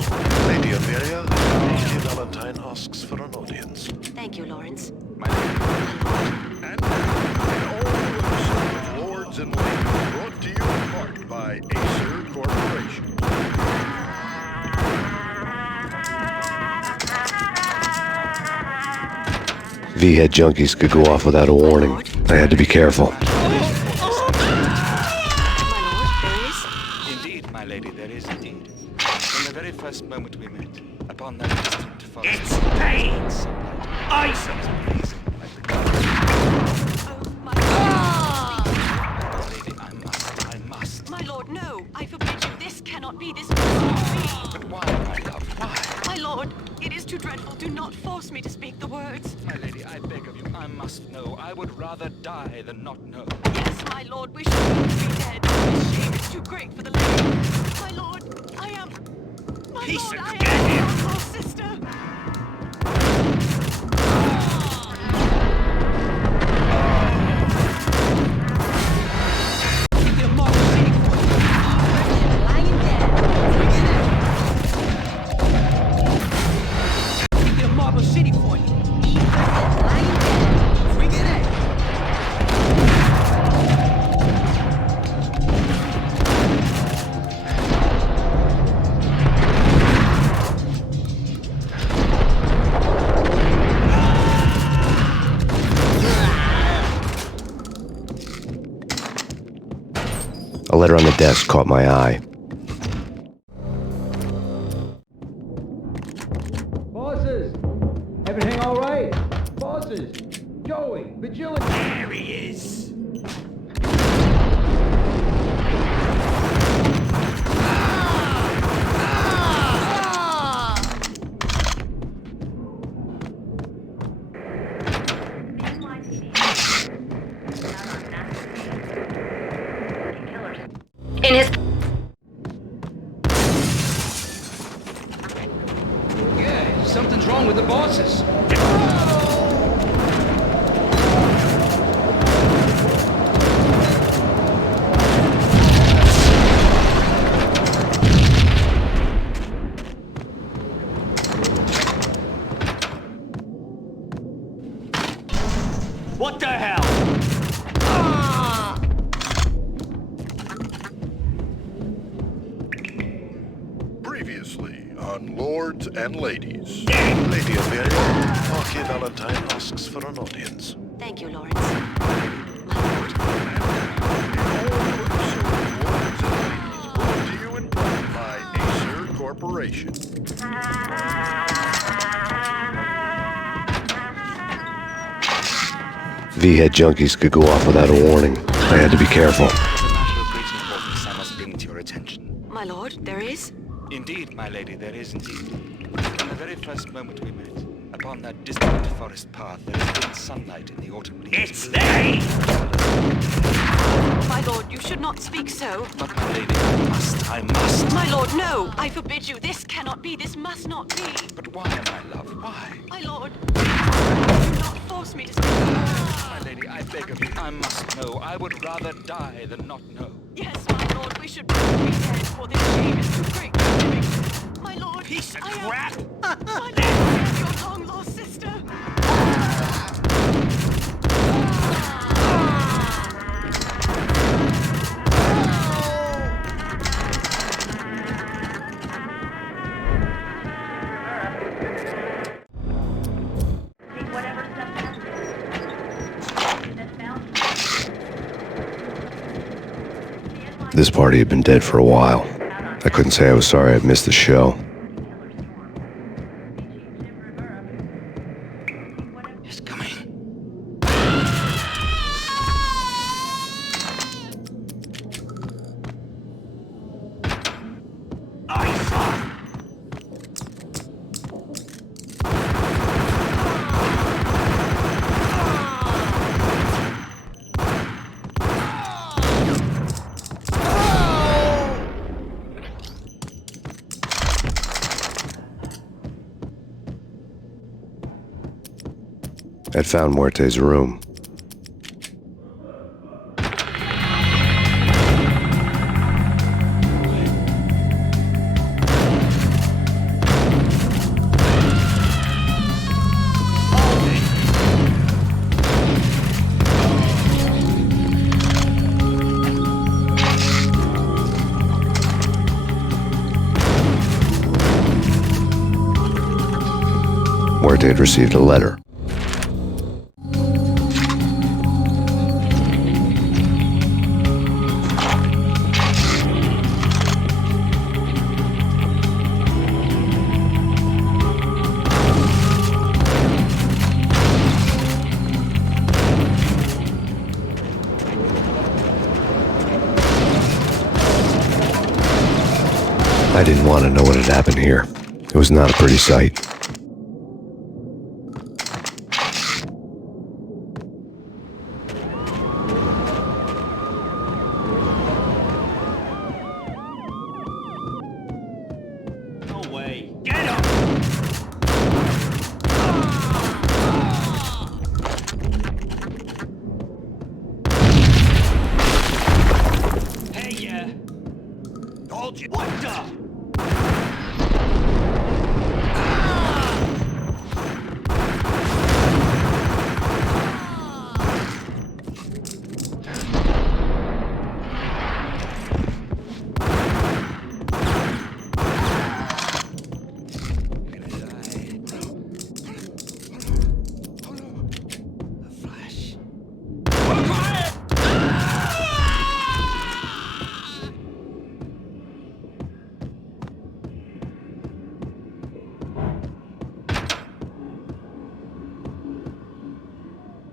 Lady Amelia, Marquis Valentine asks for an audience. Thank you, Lawrence. And all episodes of Lords and Ladies brought to you in part by Acer Corporation. V-head junkies could go off without a warning. I had to be careful. Indeed, my lady, there is indeed. From the very first moment we met, upon that distant forest. It's Payne! I Blazing like the lady, I must. My lord, no! I forbid you. This cannot be. This must not be. But why, my love, why? My lord, it is too dreadful. Do not force me to speak the words. My lady, I beg of you, I must know. I would rather die than not know. Yes, my lord, we should both be dead. This shame is too great for the living. My lord, I am... My Piece lord, of I get am him. your lost sister. A letter on the desk caught my eye. Bosses! Everything all right? Bosses! Joey! Vigilante! There he is! in his Yeah, something's wrong with the bosses. What the hell? Previously on Lords and Ladies. Lady Amelia, Marquis Valentine asks for an audience. Thank you, Lawrence. Lords and Ladies, brought to you in part by Acer Corporation. V-head junkies could go off without a warning. I had to be careful. There's a matter of great importance I must bring to your attention. My lord, there is? Indeed, my lady, there is indeed. From the very first moment we met, upon that distant forest path, there has been sunlight in the autumn leaves. It's they! My lord, you should not speak so. But my lady, I must. My lord, no! I forbid you. This cannot be. This must not be. But why, my love, why? My lord, do not force me to speak. My lady, I beg of you, I must know. I would rather die than not know. Yes, my lord, we should both be dead, for this shame is too great for living. My lord, Piece of I crap! my lord, I am your long-lost sister. This party had been dead for a while. I couldn't say I was sorry I'd missed the show. He's coming. I'd found Muerte's room. Muerte had received a letter. I didn't want to know what had happened here. It was not a pretty sight. No way. Get him! Hey, told you. What the?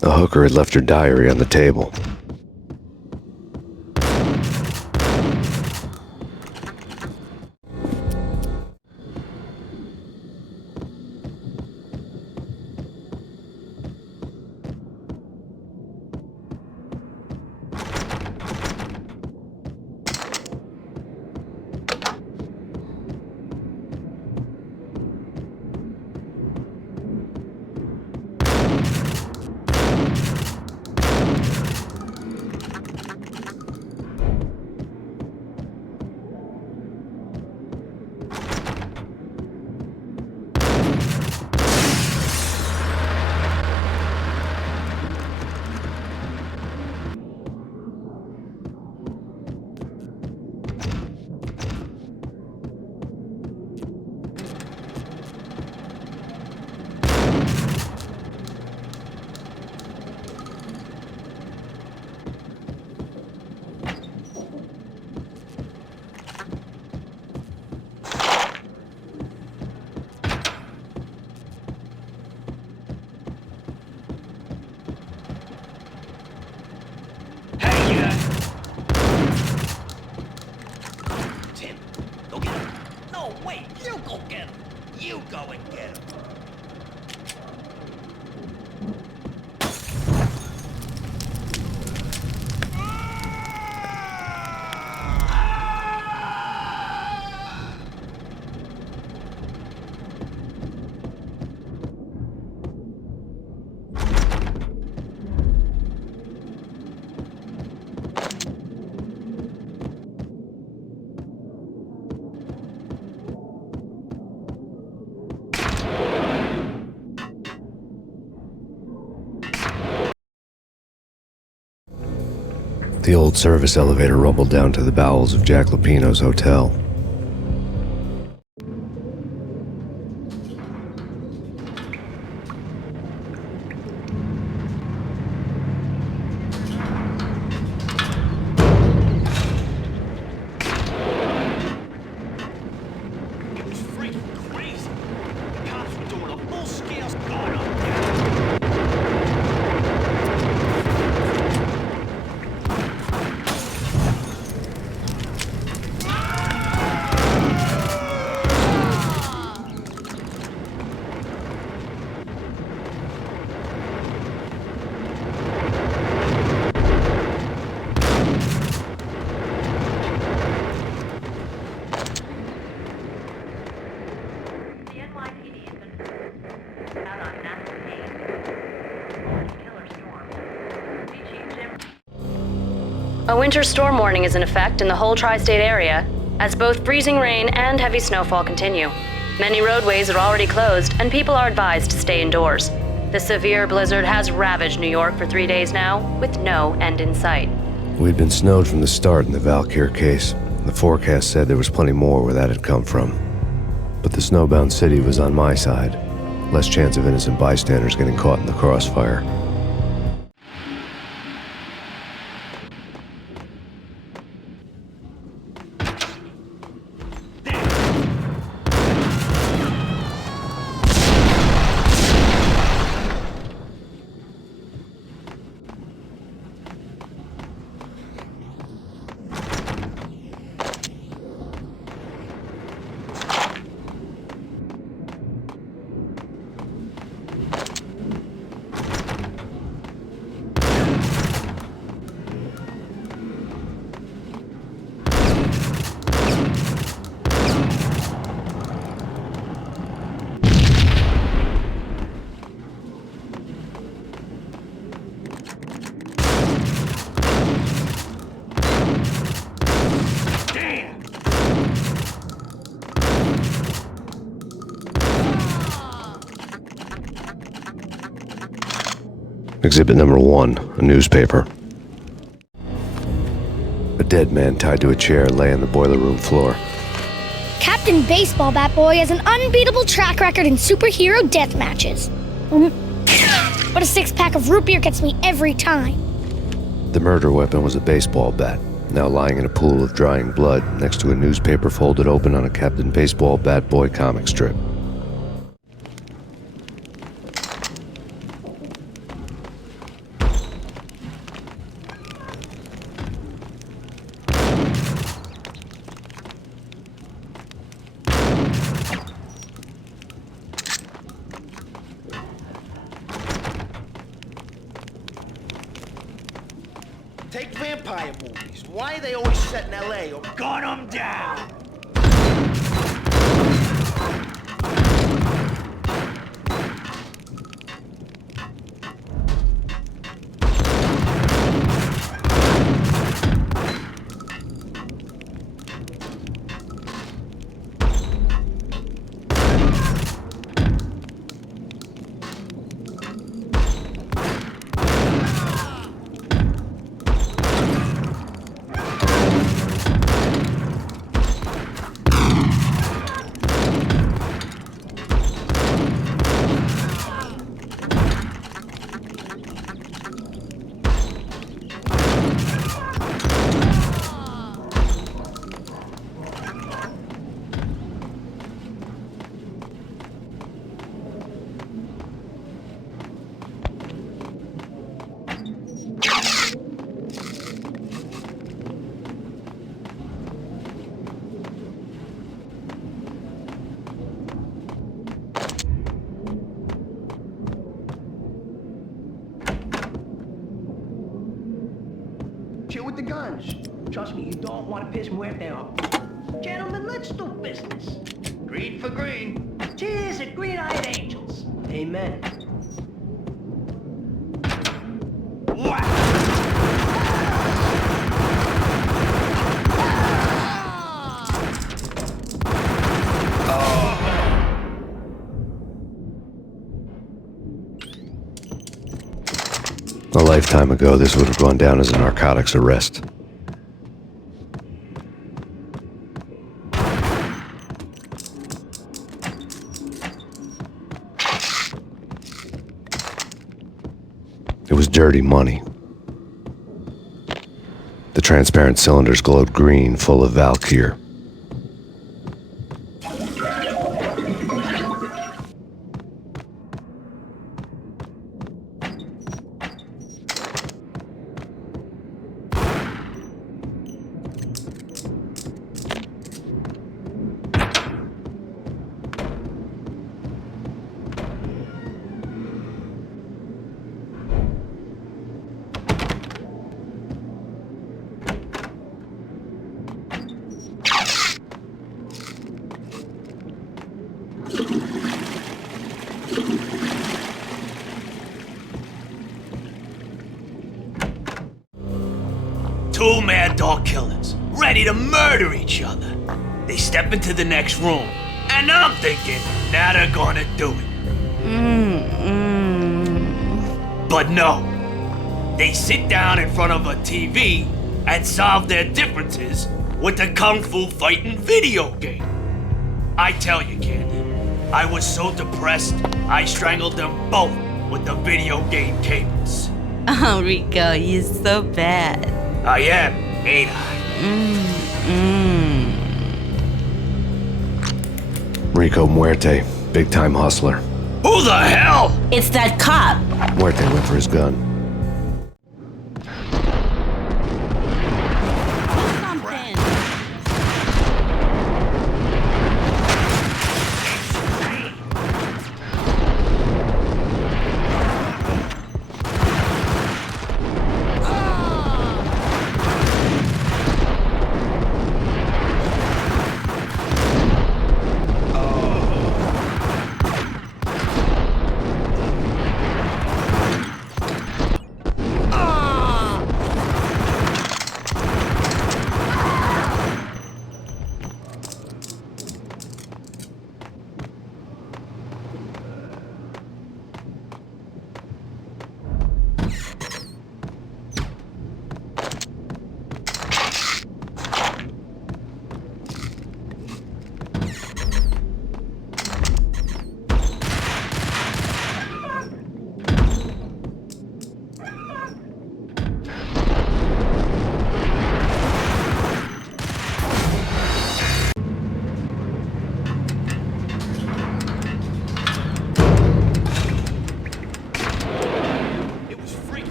The hooker had left her diary on the table. Tim, go get him. No, wait, you go get him. You go and get him. The old service elevator rumbled down to the bowels of Jack Lupino's hotel. A winter storm warning is in effect in the whole tri-state area, as both freezing rain and heavy snowfall continue. Many roadways are already closed, and people are advised to stay indoors. The severe blizzard has ravaged New York for 3 days now, with no end in sight. We'd been snowed from the start in the Valkyr case. The forecast said there was plenty more where that had come from. But the snowbound city was on my side. Less chance of innocent bystanders getting caught in the crossfire. Exhibit number 1, a newspaper. A dead man tied to a chair lay on the boiler room floor. Captain Baseball Bat Boy has an unbeatable track record in superhero death matches. But a 6-pack of root beer gets me every time. The murder weapon was a baseball bat, now lying in a pool of drying blood next to a newspaper folded open on a Captain Baseball Bat Boy comic strip. Take vampire movies. Why are they always set in L.A. or gun them down? Chill with the guns. Trust me, you don't want to piss Muerte off. Gentlemen, let's do business. Green for green. Cheers at green-eyed angels. Amen. The light lifetime ago, this would have gone down as a narcotics arrest. It was dirty money. The transparent cylinders glowed green, full of Valkyr. Two mad dog killers, ready to murder each other. They step into the next room, and I'm thinking, now they're gonna do it. But no. They sit down in front of a TV and solve their differences with the Kung Fu fighting video game. I tell you, Candy, I was so depressed, I strangled them both with the video game cables. Oh, Rico, you're so bad. I am, ain't I? Rico Muerte, big-time hustler. Who the hell? It's that cop. Muerte went for his gun.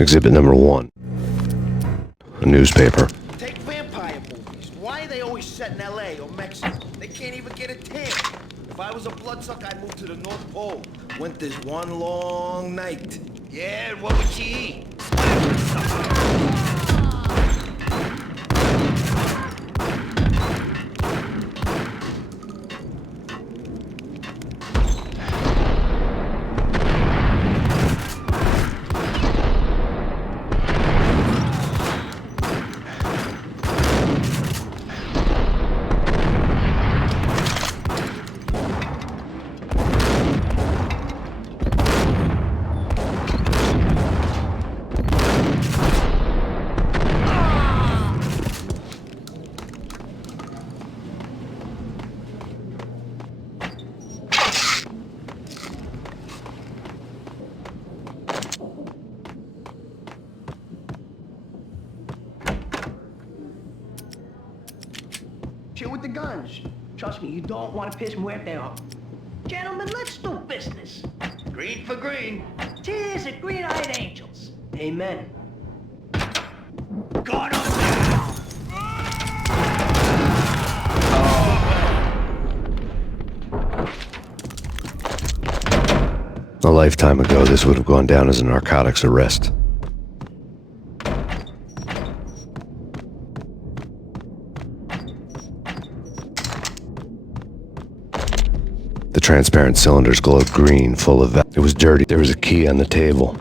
Exhibit number 1. A newspaper. Take vampire movies. Why are they always set in L.A. or Mexico? They can't even get a tan. If I was a bloodsucker, I'd move to the North Pole. Winter's one long night. Yeah, and what would you eat? the guns. Trust me, you don't want to piss Muerte off. Gentlemen, let's do business. Green for green. Cheers at green-eyed angels. Amen. Got on down! A lifetime ago, this would have gone down as a narcotics arrest. The transparent cylinders glowed green, full of it was dirty. There was a key on the table.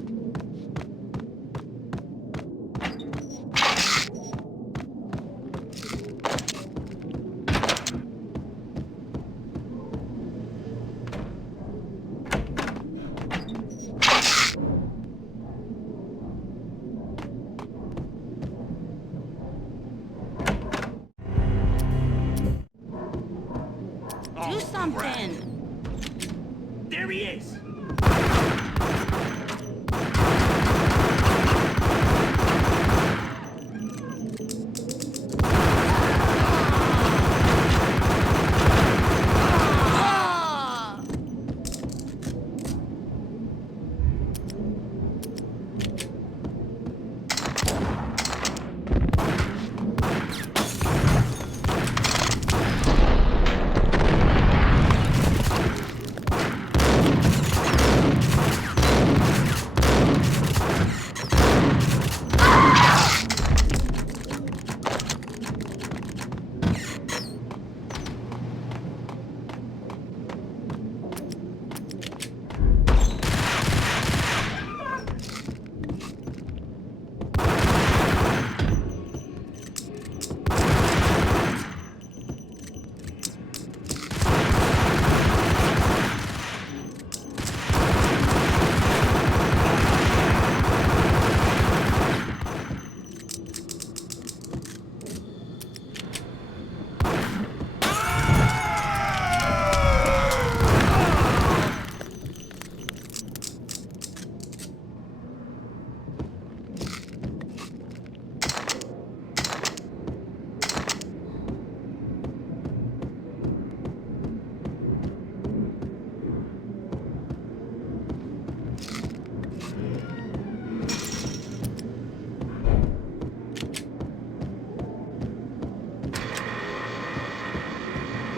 Do something. There he is.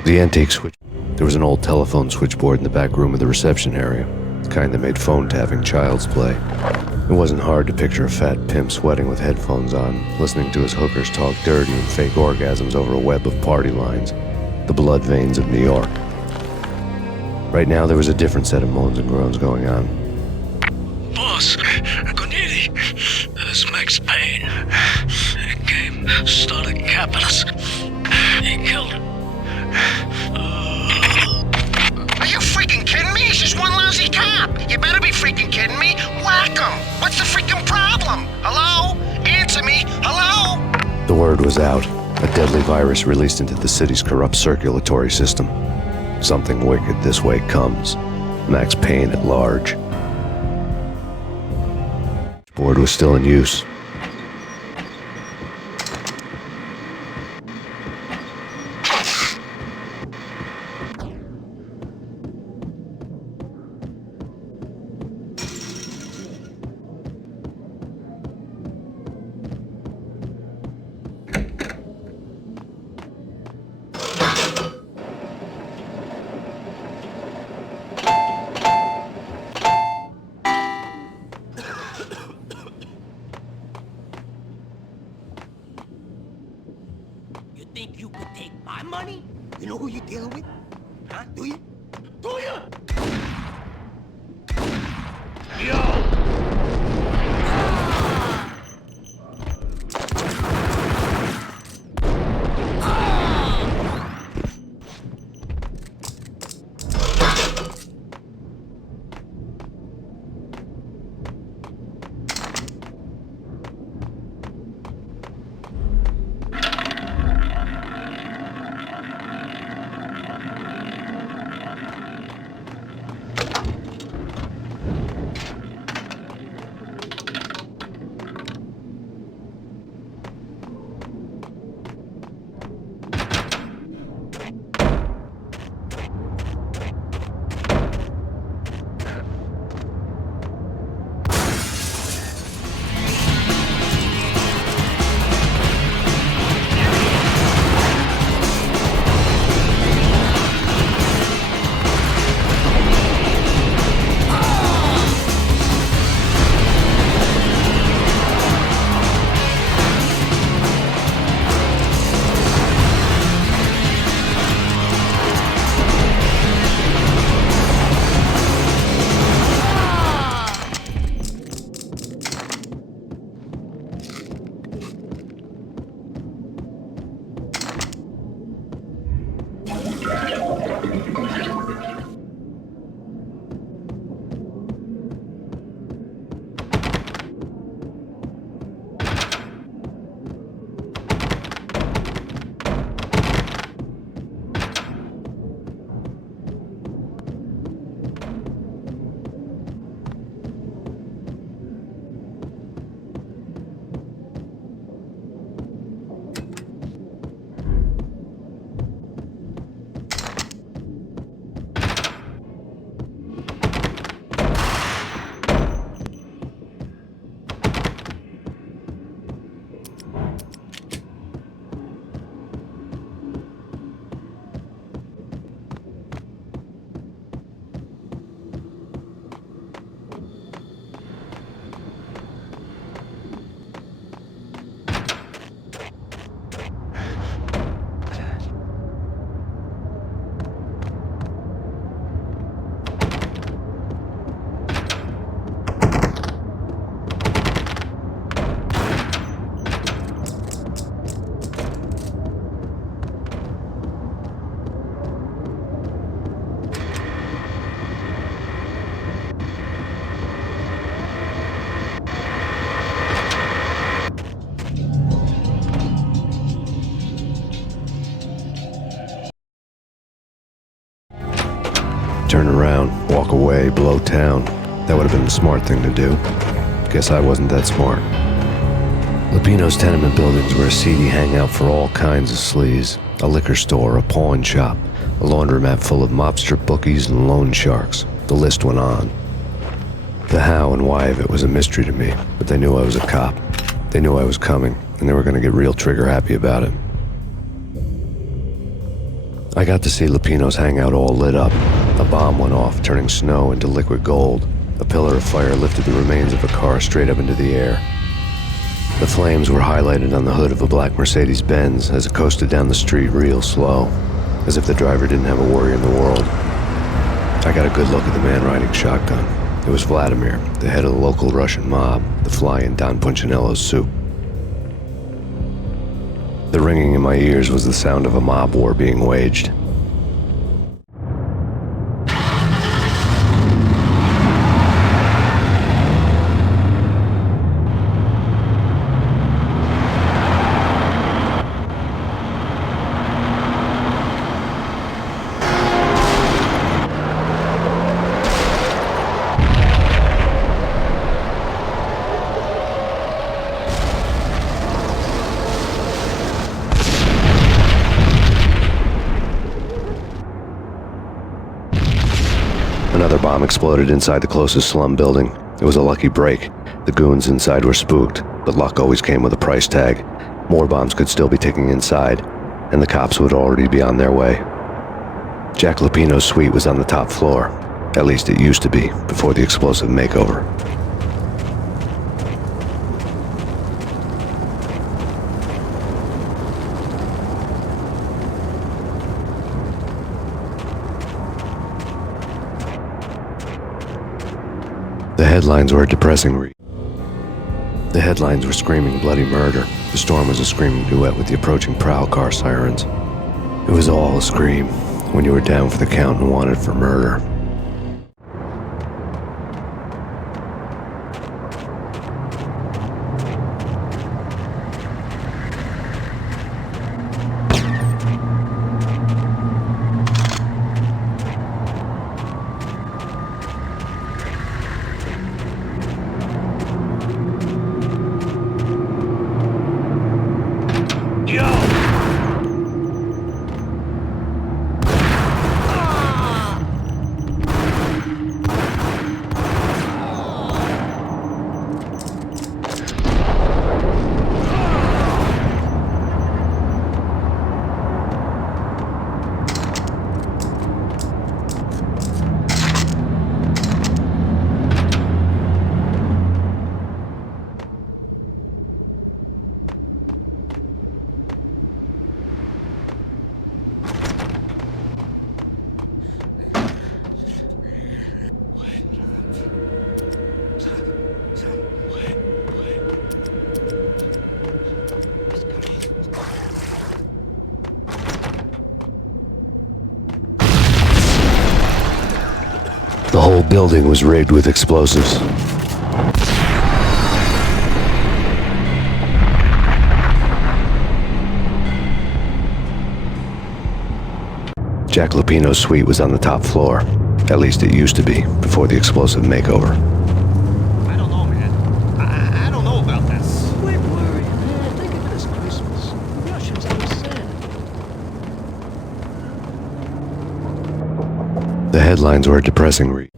The antique switch. There was an old telephone switchboard in the back room of the reception area, the kind that made phone tapping child's play. It wasn't hard to picture a fat pimp sweating with headphones on, listening to his hookers talk dirty and fake orgasms over a web of party lines, the blood veins of New York. Right now, there was a different set of moans and groans going on. Boss, Cornelia, it's Max Payne. He came, started capping us. He killed her. Are you freaking kidding me? He's just one lousy cop. You better be freaking kidding me. Whack him. What's the freaking problem? Hello? Answer me. Hello? The word was out. A deadly virus released into the city's corrupt circulatory system. Something wicked this way comes. Max Payne at large. The board was still in use. You think you could take my money? You know who you're dealing with? Huh? Do you? Do you? say blow town. That would have been the smart thing to do. Guess I wasn't that smart. Lupino's tenement buildings were a seedy hangout for all kinds of sleaze. A liquor store, a pawn shop, a laundromat full of mobster bookies and loan sharks. The list went on. The how and why of it was a mystery to me, but they knew I was a cop. They knew I was coming, and they were going to get real trigger happy about it. I got to see Lupino's hangout all lit up. A bomb went off, turning snow into liquid gold. A pillar of fire lifted the remains of a car straight up into the air. The flames were highlighted on the hood of a black Mercedes-Benz as it coasted down the street real slow, as if the driver didn't have a worry in the world. I got a good look at the man riding shotgun. It was Vladimir, the head of the local Russian mob, the fly in Don Punchinello's soup. The ringing in my ears was the sound of a mob war being waged. Another bomb exploded inside the closest slum building. It was a lucky break. The goons inside were spooked, but luck always came with a price tag. More bombs could still be ticking inside, and the cops would already be on their way. Jack Lupino's suite was on the top floor. At least it used to be, before the explosive makeover. The headlines were a depressing read. The headlines were screaming bloody murder. The storm was a screaming duet with the approaching prowl car sirens. It was all a scream when you were down for the count and wanted for murder. The whole building was rigged with explosives. Jack Lupino's suite was on the top floor. At least it used to be, before the explosive makeover. I don't know, man. I don't know about this. Quit worrying, man. Think of it as Christmas. Russians always said. The headlines were a depressing read.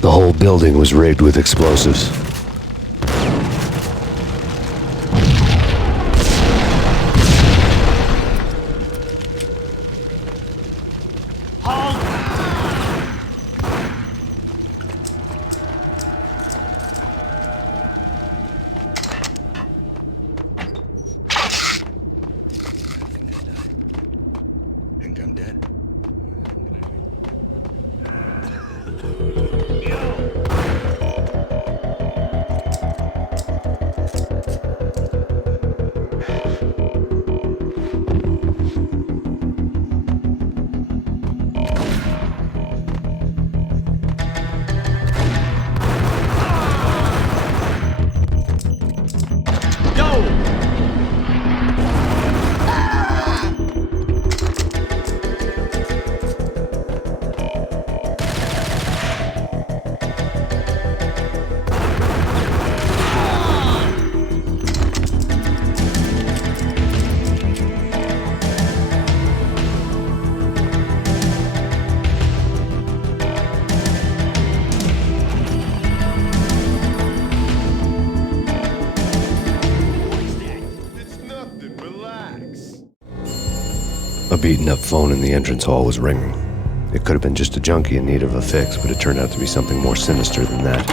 The whole building was rigged with explosives. Think I'm dead? I'm A beaten-up phone in the entrance hall was ringing. It could have been just a junkie in need of a fix, but it turned out to be something more sinister than that.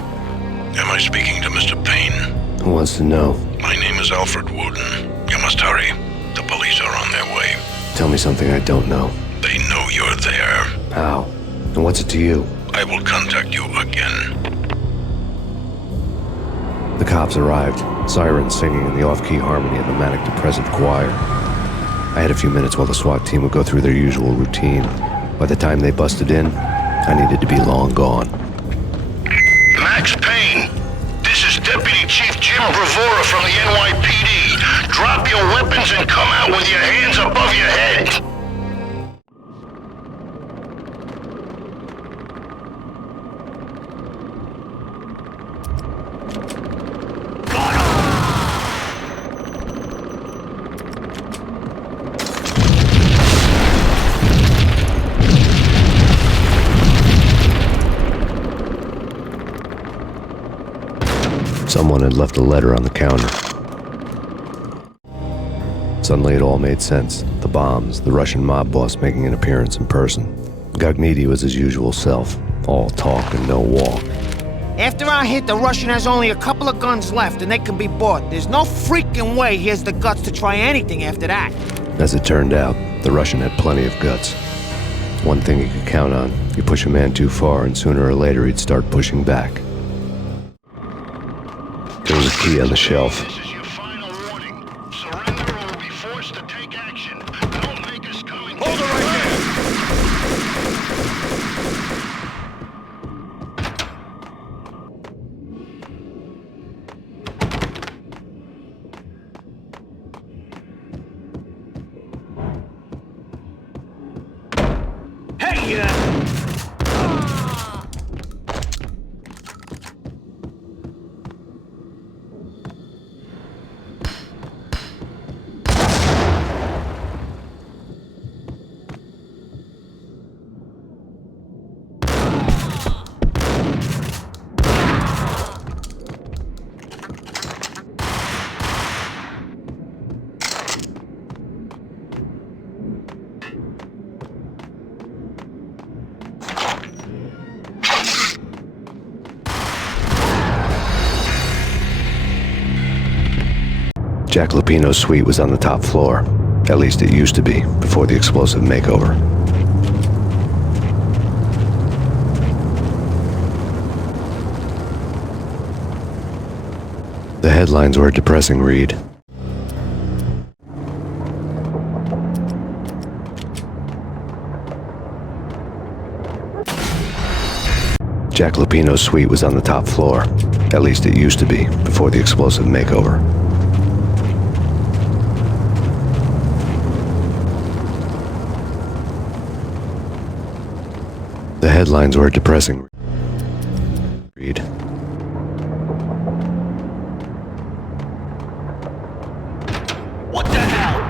Am I speaking to Mr. Payne? Who wants to know? My name is Alfred Wooden. You must hurry. The police are on their way. Tell me something I don't know. They know you're there. How? And what's it to you? I will contact you again. The cops arrived, sirens singing in the off-key harmony of a manic-depressive choir. I had a few minutes while the SWAT team would go through their usual routine. By the time they busted in, I needed to be long gone. Max Payne, this is Deputy Chief Jim Bravura from the NYPD. Drop your weapons and come out with your hands above your head. Someone had left a letter on the counter. Suddenly it all made sense. The bombs, the Russian mob boss making an appearance in person. Gognitti was his usual self, all talk and no walk. After our hit, the Russian has only a couple of guns left and they can be bought. There's no freaking way he has the guts to try anything after that. As it turned out, the Russian had plenty of guts. One thing he could count on, you push a man too far and sooner or later he'd start pushing back. There was a key on the shelf. This is your final warning. Surrender or we'll be forced to take action. Don't make us come and hold it right Jack Lupino's suite was on the top floor. At least it used to be, before the explosive makeover. The headlines were a depressing read. Jack Lupino's suite was on the top floor. At least it used to be, before the explosive makeover. The headlines were a depressing read. What the hell?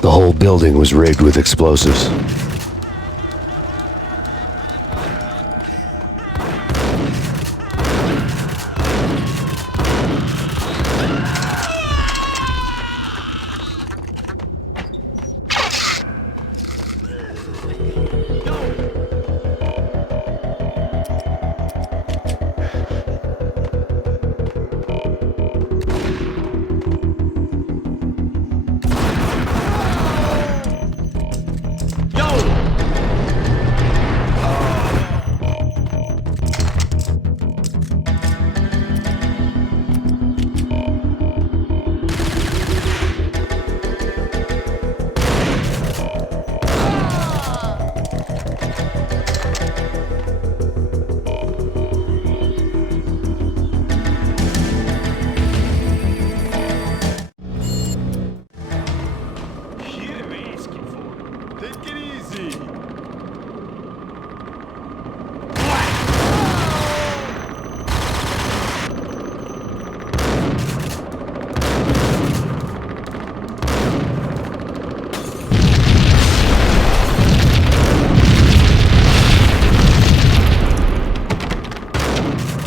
The whole building was rigged with explosives. Yo,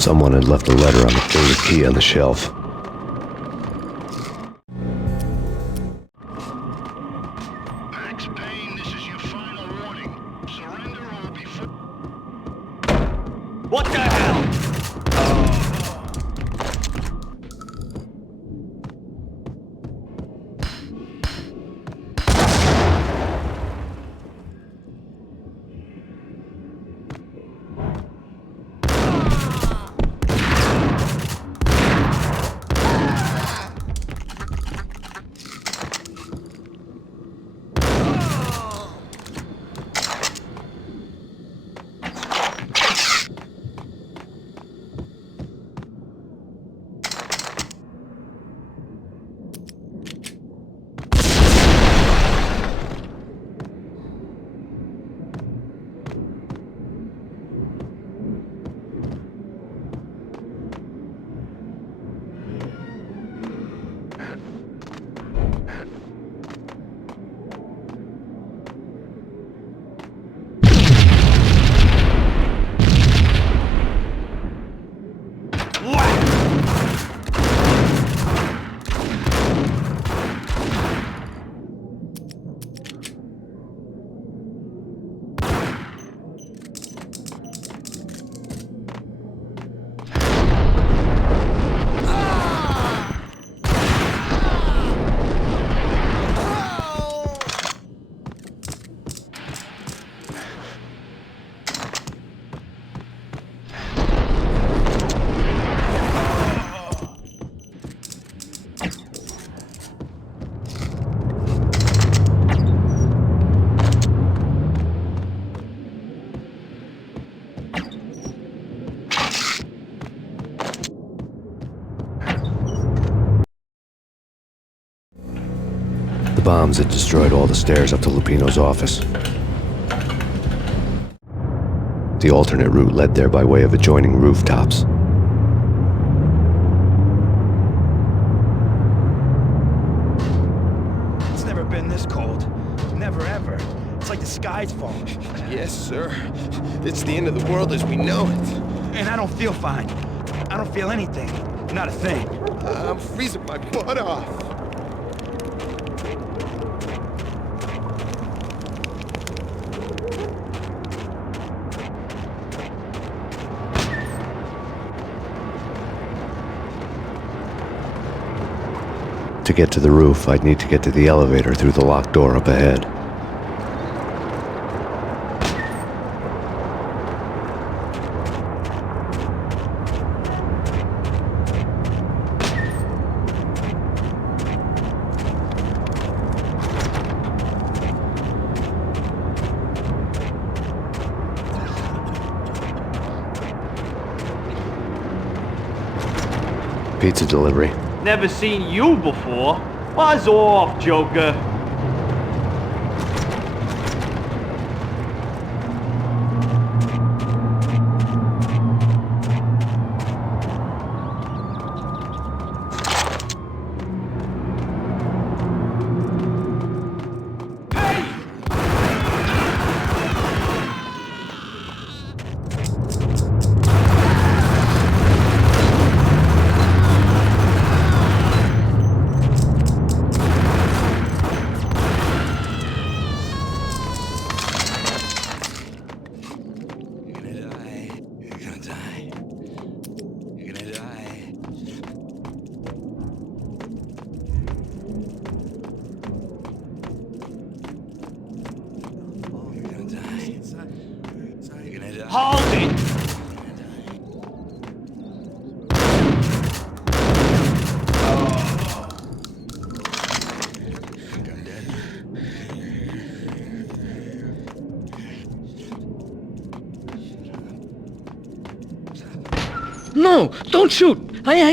Someone had left a letter on the third key on the shelf. Max Payne, this is your final warning. Surrender or be What the hell? The bombs had destroyed all the stairs up to Lupino's office. The alternate route led there by way of adjoining rooftops. It's never been this cold. Never ever. It's like the sky's falling. Yes, sir. It's the end of the world as we know it. And I don't feel fine. I don't feel anything. Not a thing. I'm freezing my butt off. To get to the roof, I'd need to get to the elevator through the locked door up ahead. Pizza delivery. Never seen you before. Buzz off, Joker. Hold it! No, don't shoot.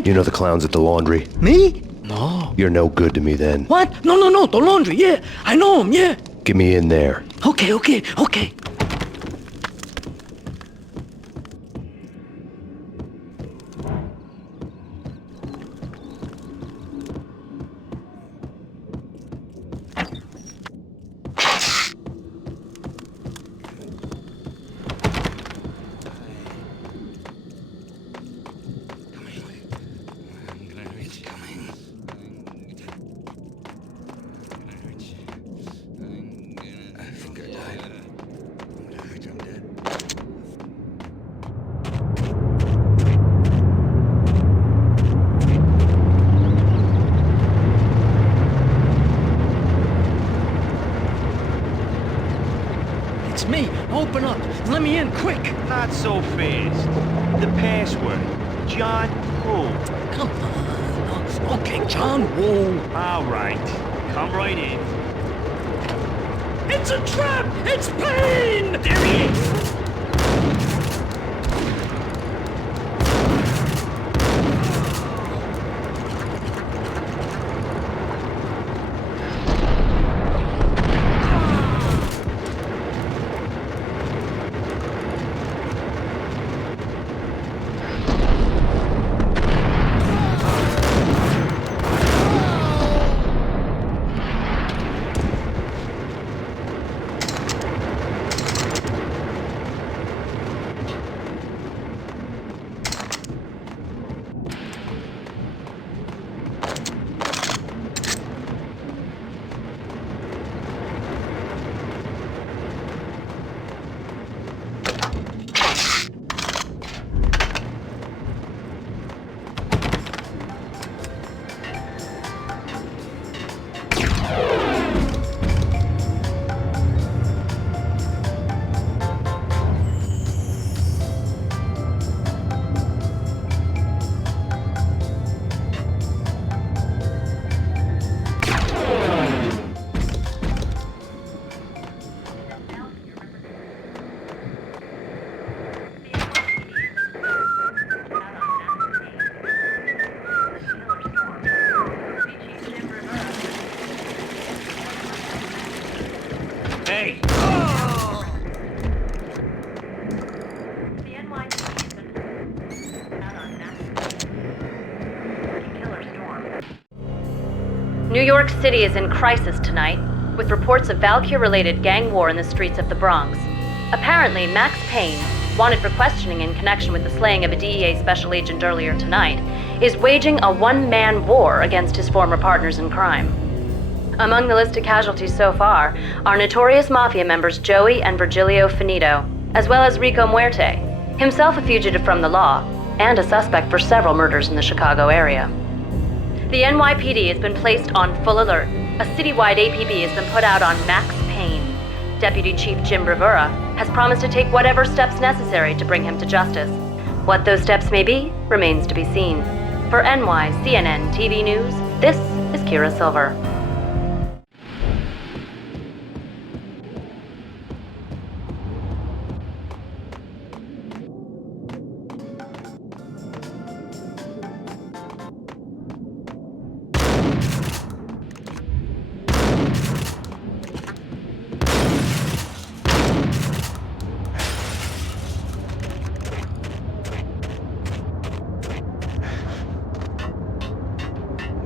You know the clowns at the laundry? Me? No. You're no good to me then. What? No, the laundry, yeah. I know him, yeah. Get me in there. Okay. in, quick! Not so fast. The password. John Woo. Come on. Okay, John Woo. All right. Come right in. It's a trap! It's Payne! There he is! Hey! New York City is in crisis tonight, with reports of Valkyr-related gang war in the streets of the Bronx. Apparently, Max Payne, wanted for questioning in connection with the slaying of a DEA special agent earlier tonight, is waging a one-man war against his former partners in crime. Among the listed casualties so far are notorious mafia members Joey and Virgilio Finito, as well as Rico Muerte, himself a fugitive from the law, and a suspect for several murders in the Chicago area. The NYPD has been placed on full alert. A citywide APB has been put out on Max Payne. Deputy Chief Jim Bravura has promised to take whatever steps necessary to bring him to justice. What those steps may be remains to be seen. For NYCNN TV News, this is Kira Silver.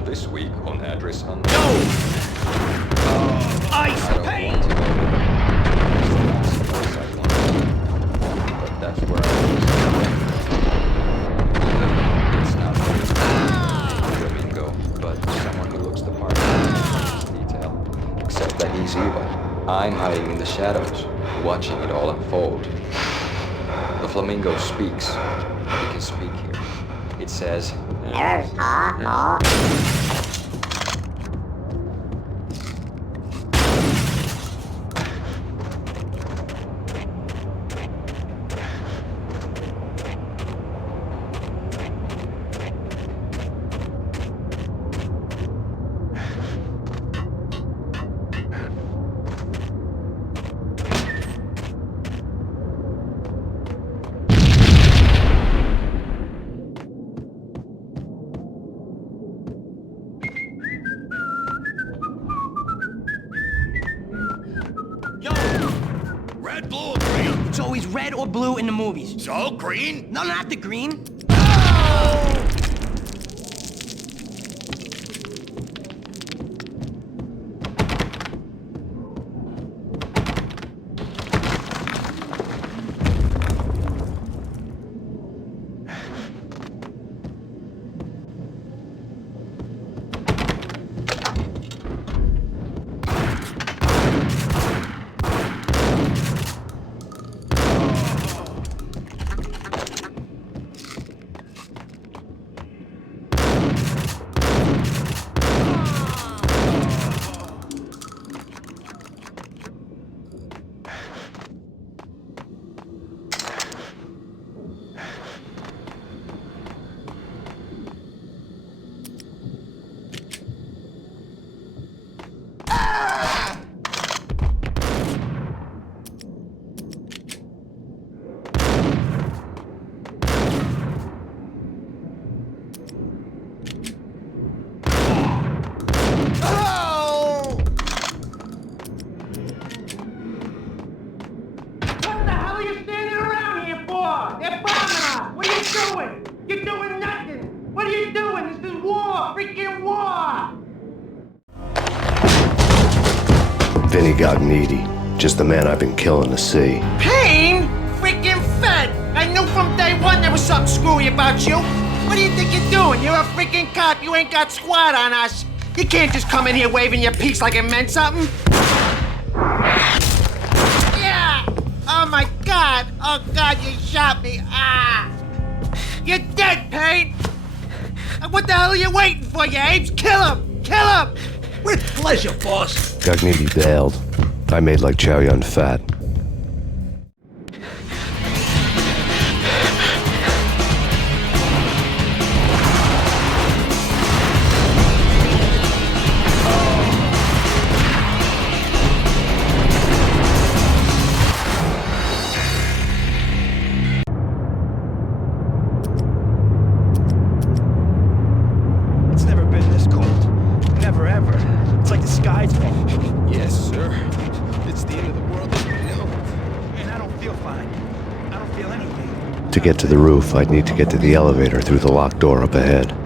This week on Address Unknown. No! Ice Payne! But that's where I was. It's not Flamingo, but someone who looks the part in detail. Except that he's evil. I'm hiding in the shadows, watching it all unfold. The Flamingo speaks. It can speak here. It says, Red, blue, or green? It's always red or blue in the movies. So, green? No, not the green. Vinny Gognitti, just the man I've been killing to see. Payne? Freaking fed! I knew from day one there was something screwy about you. What do you think you're doing? You're a freaking cop. You ain't got squad on us. You can't just come in here waving your piece like it meant something. Yeah! Oh my God! Oh God, you shot me! Ah! You're dead, Payne! What the hell are you waiting for, you apes? Kill him! Kill him! With pleasure, boss. Gognitti bailed. I made like Chow Yun Fat. It's never been this cold. Never ever. It's like the sky's falling. Yes, sir. It's the end of the world as we know. And I don't feel fine. I don't feel anything. To get to the roof, I'd need to get to the elevator through the locked door up ahead.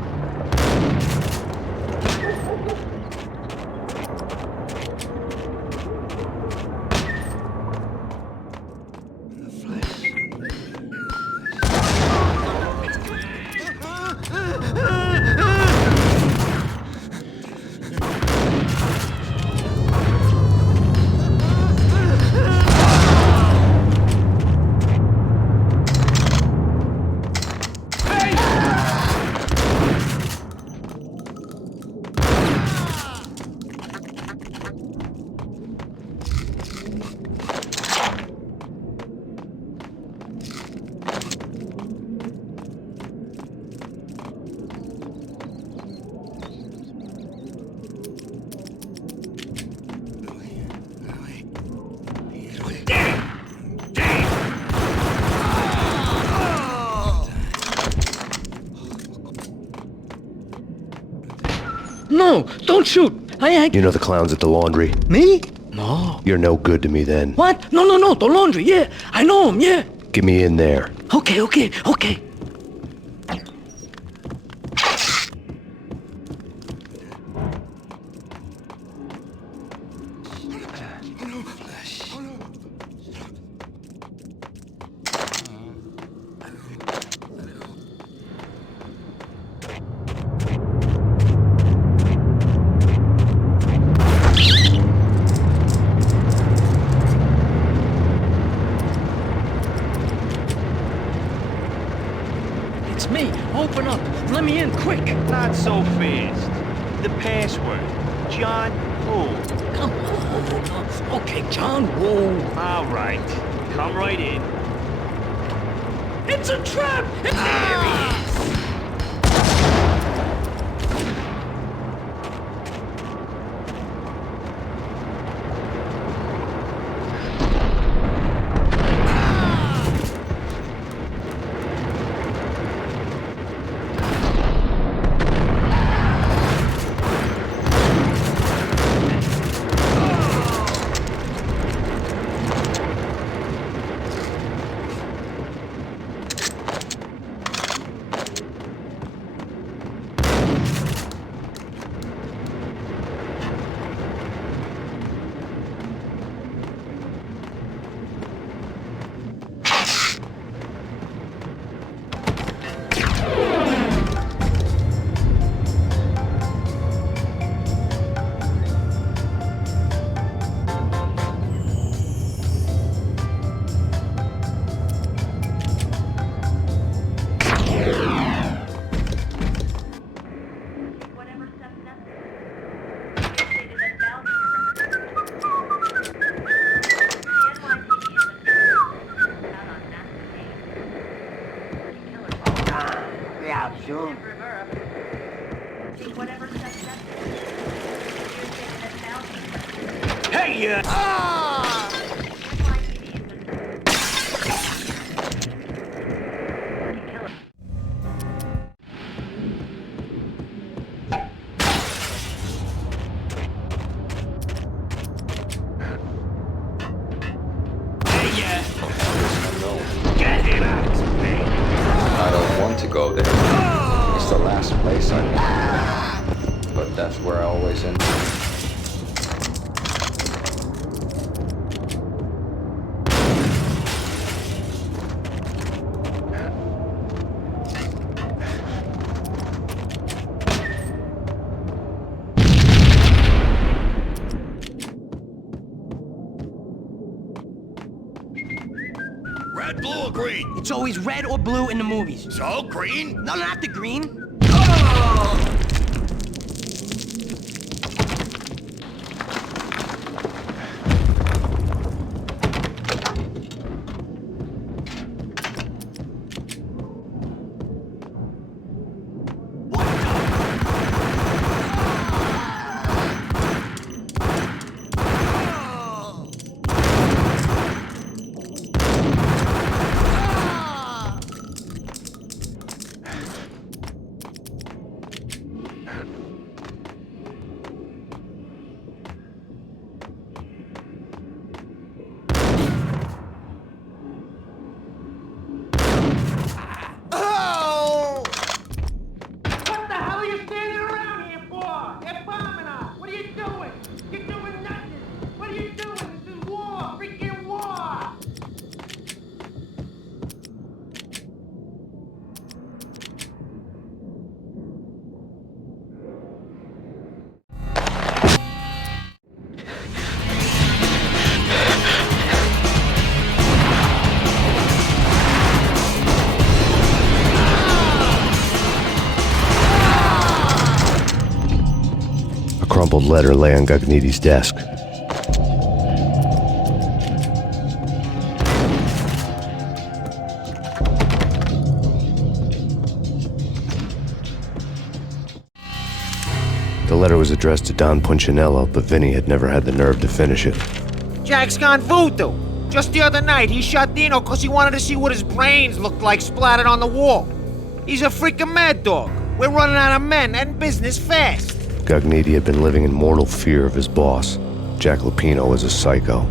No, don't shoot. I ain't... You know the clowns at the laundry? Me? No. You're no good to me then. What? No, the laundry, yeah. I know him, yeah. Get me in there. Okay. It's me. Open up. Let me in, quick. Not so fast. The password. John who? Come on. Okay, John Woo. All right. Come right in. It's a trap! There he is! Hey, Get him out of me! I don't want to go there. It's the last place I want. But that's where I always end. It's always red or blue in the movies. So, green? No, not the green. What the hell are you standing around here for? They're bombing us. What are you doing? You're doing nothing. What are you doing? This is war. Freaking war. A crumpled letter lay on Gagniti's desk. The letter was addressed to Don Punchinello, but Vinny had never had the nerve to finish it. Jack's gone voodoo. Just the other night, he shot Dino because he wanted to see what his brains looked like splattered on the wall. He's a freaking mad dog. We're running out of men and business fast. Gagniti had been living in mortal fear of his boss. Jack Lupino was a psycho.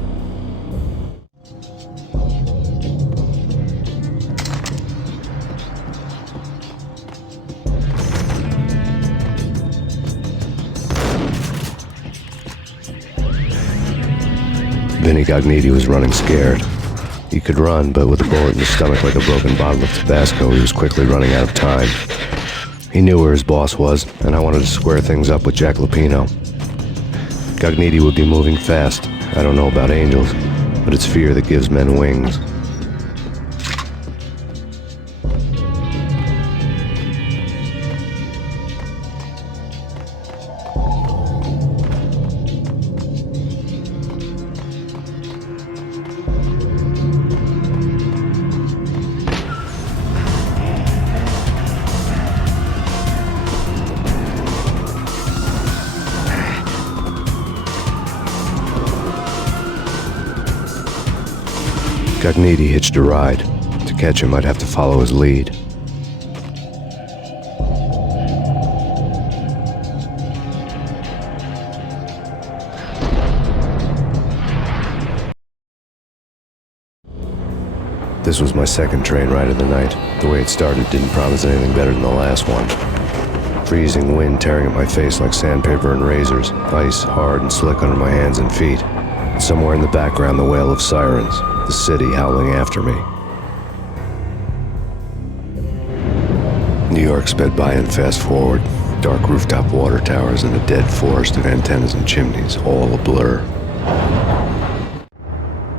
Vinny Gagniti was running scared. He could run, but with a bullet in his stomach like a broken bottle of Tabasco, he was quickly running out of time. He knew where his boss was, and I wanted to square things up with Jack Lupino. Gagniti would be moving fast. I don't know about angels, but it's fear that gives men wings. Gagniti hitched a ride. To catch him, I'd have to follow his lead. This was my second train ride of the night. The way it started didn't promise anything better than the last one. Freezing wind tearing at my face like sandpaper and razors, ice hard and slick under my hands and feet. Somewhere in the background, the wail of sirens, the city howling after me. New York sped by in fast forward, dark rooftop water towers and a dead forest of antennas and chimneys, all a blur.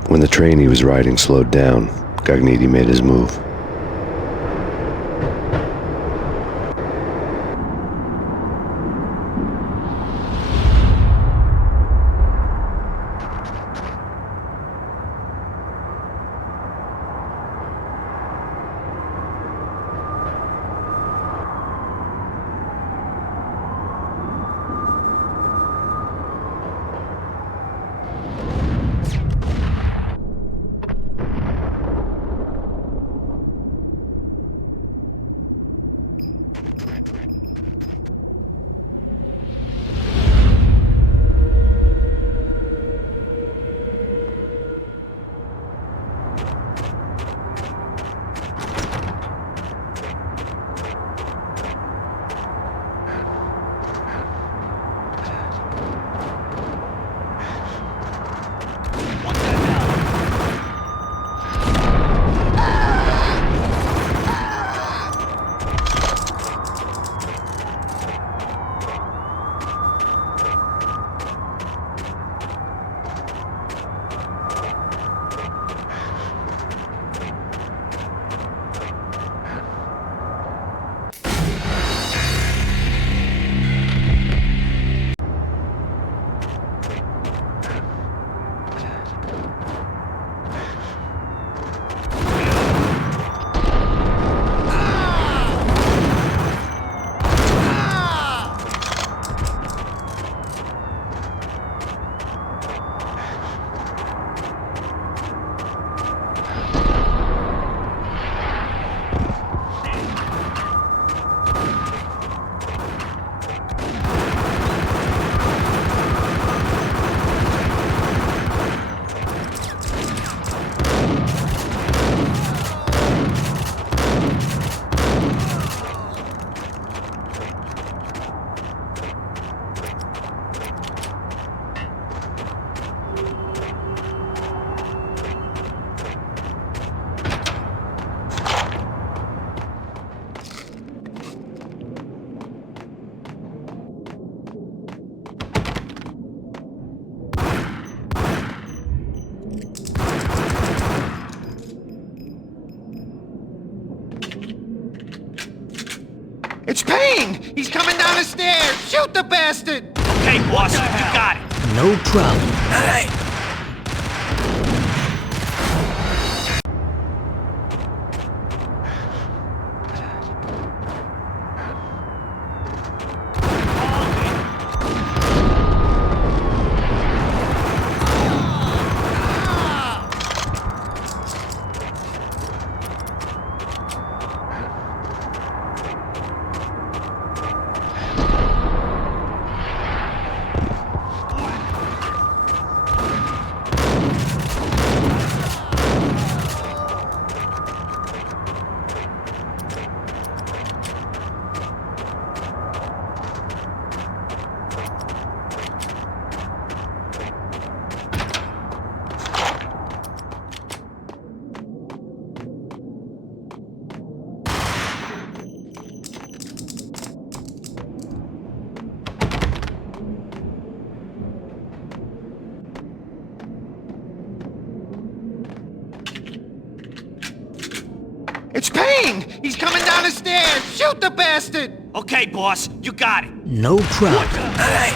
When the train he was riding slowed down, Gagniti made his move. It's Payne! He's coming down the stairs! Shoot the bastard! Okay, boss, you got it. No problem. Hey! It's Payne! He's coming down the stairs! Shoot the bastard! Okay, boss, you got it. No problem. Hey!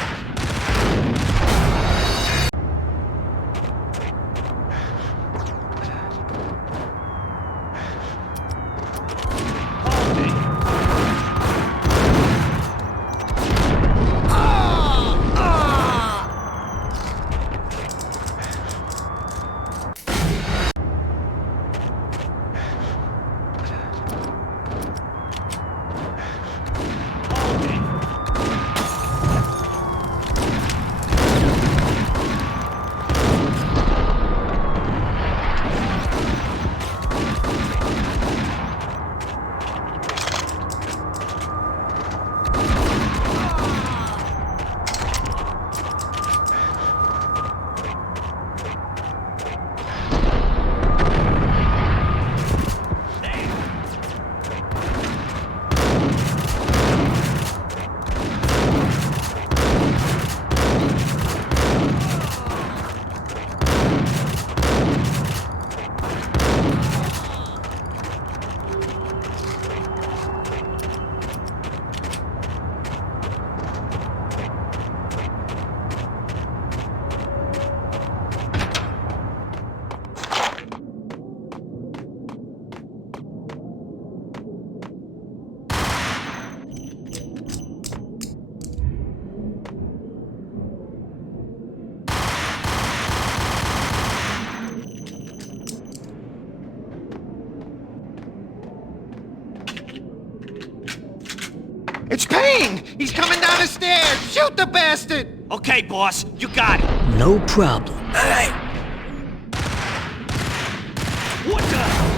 It's Payne! He's coming down the stairs! Shoot the bastard! Okay, boss, you got it. No problem. Hey! What the?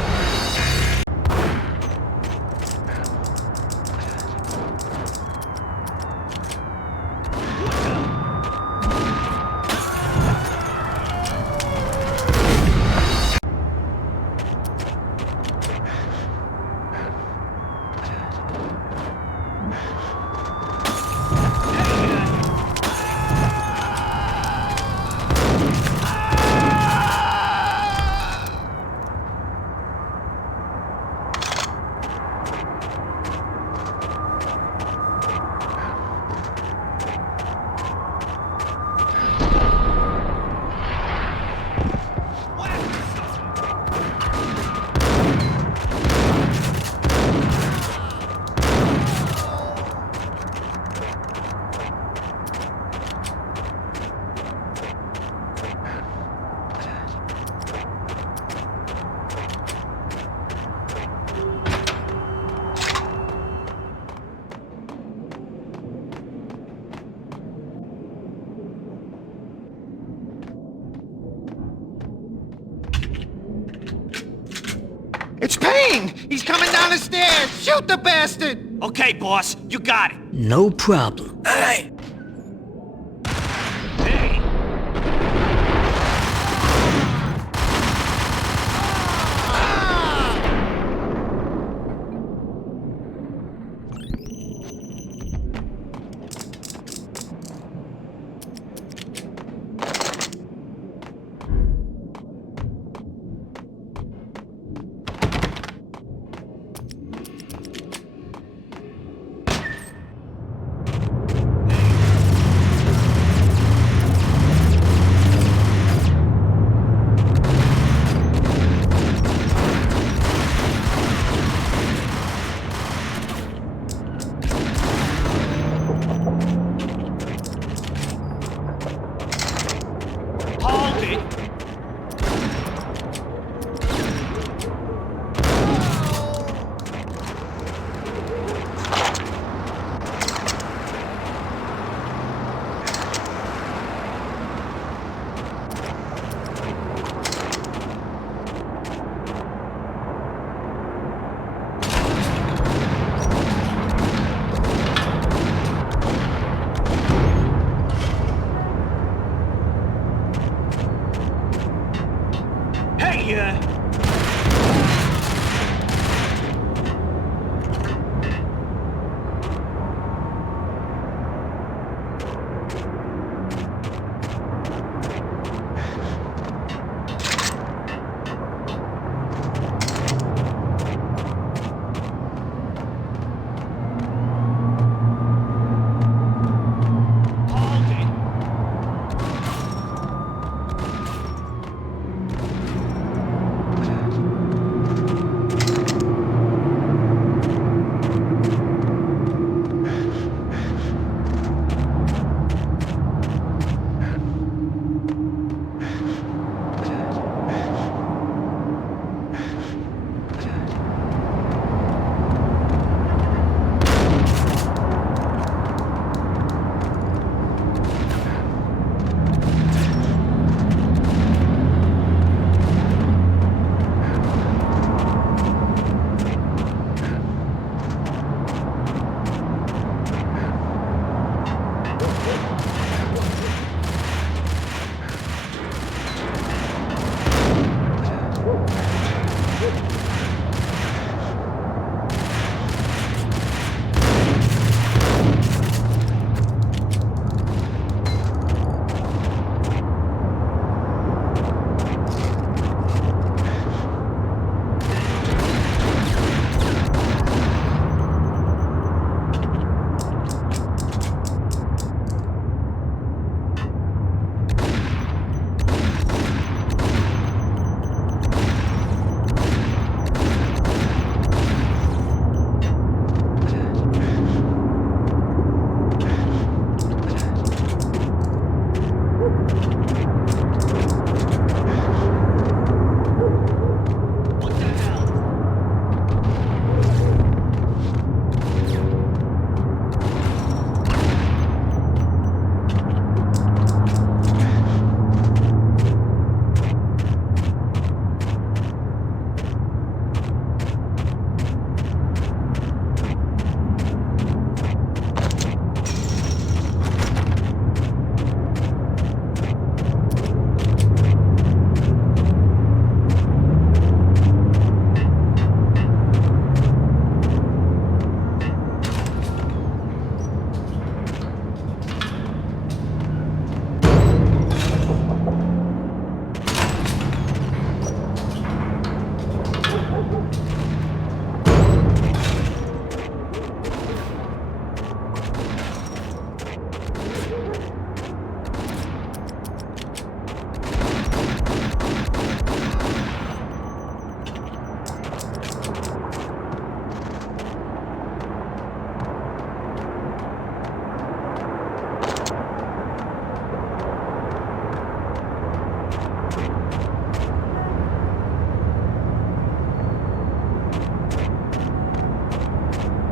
It's Payne! He's coming down the stairs! Shoot the bastard! Okay, boss, you got it. No problem. Hey! Hey!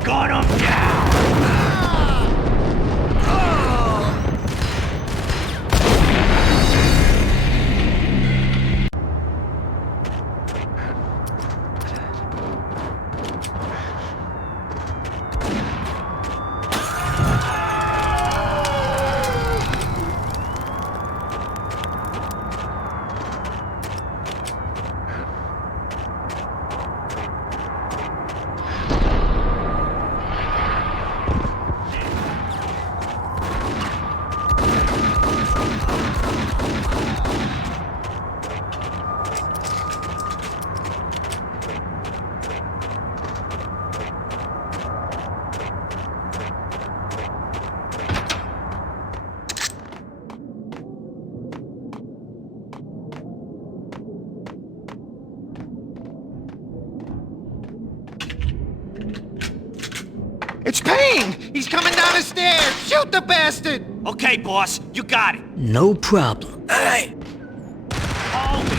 Gun him down! It's Payne! He's coming down the stairs! Shoot the bastard! Okay, boss, you got it. No problem. Hey! Hold it!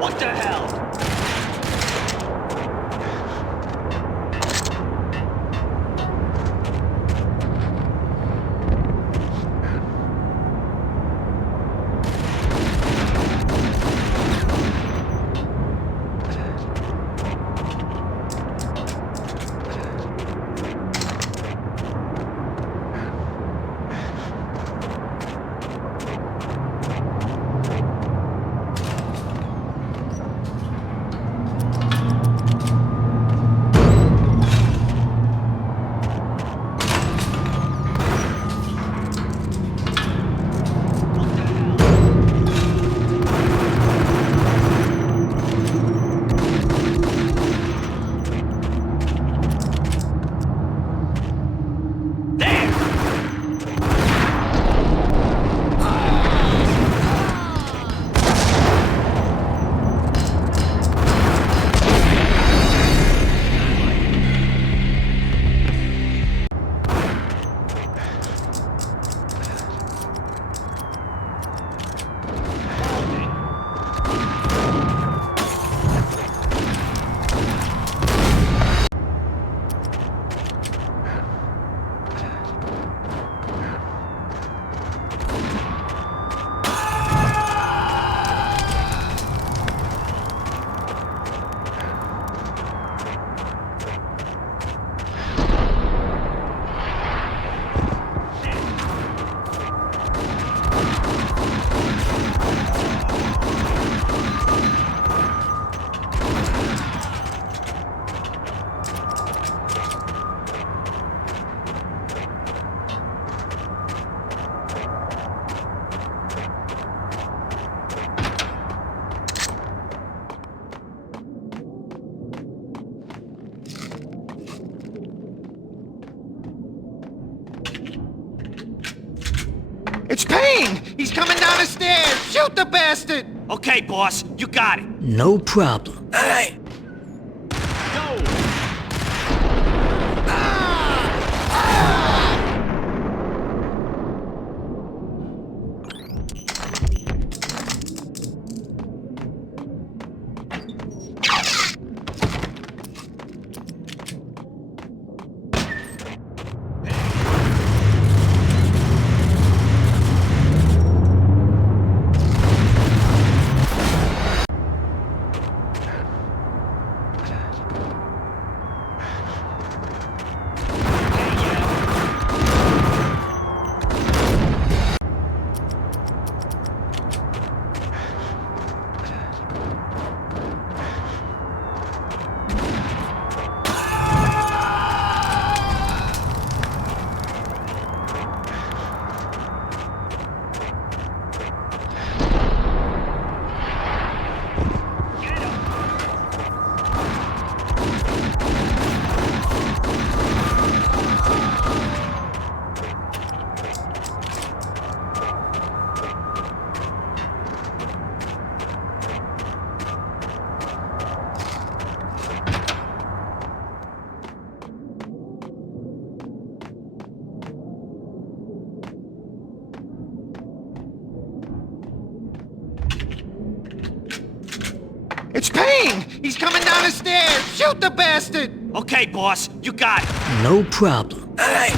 What the hell? It's Payne! He's coming down the stairs! Shoot the bastard! Okay, boss, you got it. No problem. Hey! It's Payne! He's coming down the stairs! Shoot the bastard! Okay, boss, you got it. No problem. Hey!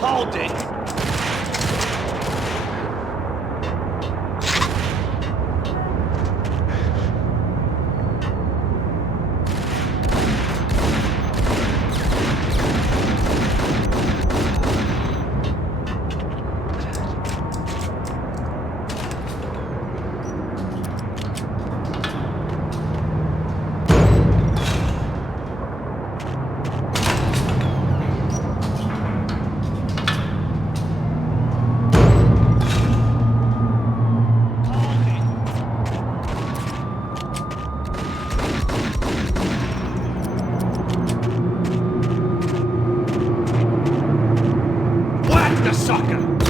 Hold it! The sucker!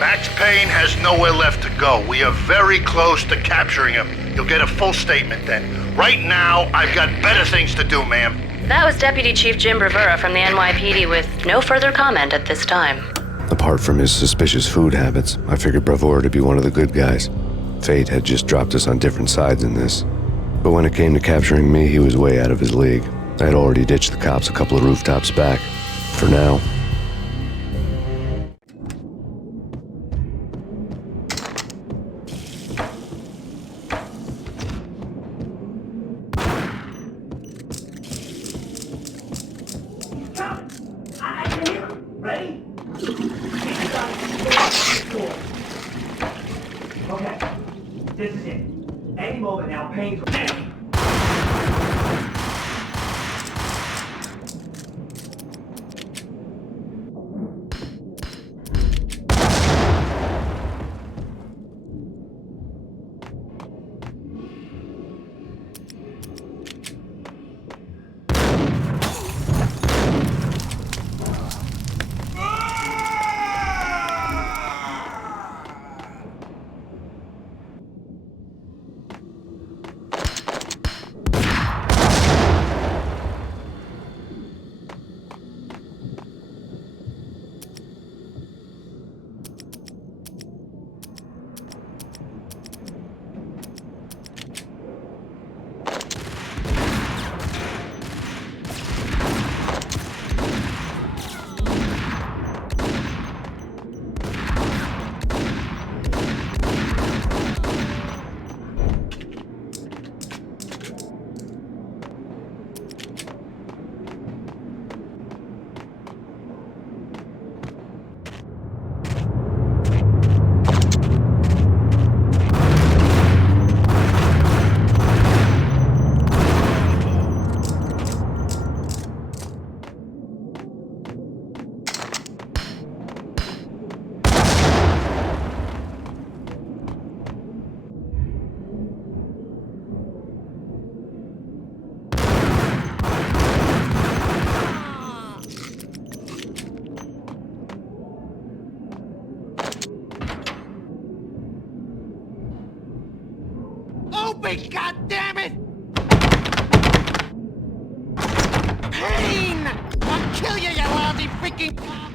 Max Payne has nowhere left to go. We are very close to capturing him. You'll get a full statement then. Right now, I've got better things to do, ma'am. That was Deputy Chief Jim Bravura from the NYPD with no further comment at this time. Apart from his suspicious food habits, I figured Bravura to be one of the good guys. Fate had just dropped us on different sides in this. But when it came to capturing me, he was way out of his league. I had already ditched the cops a couple of rooftops back. For now. Ready? Okay, this is it. Any moment now, Payne's ready. Open, goddammit! Payne! I'll kill you, you lousy freaking cop!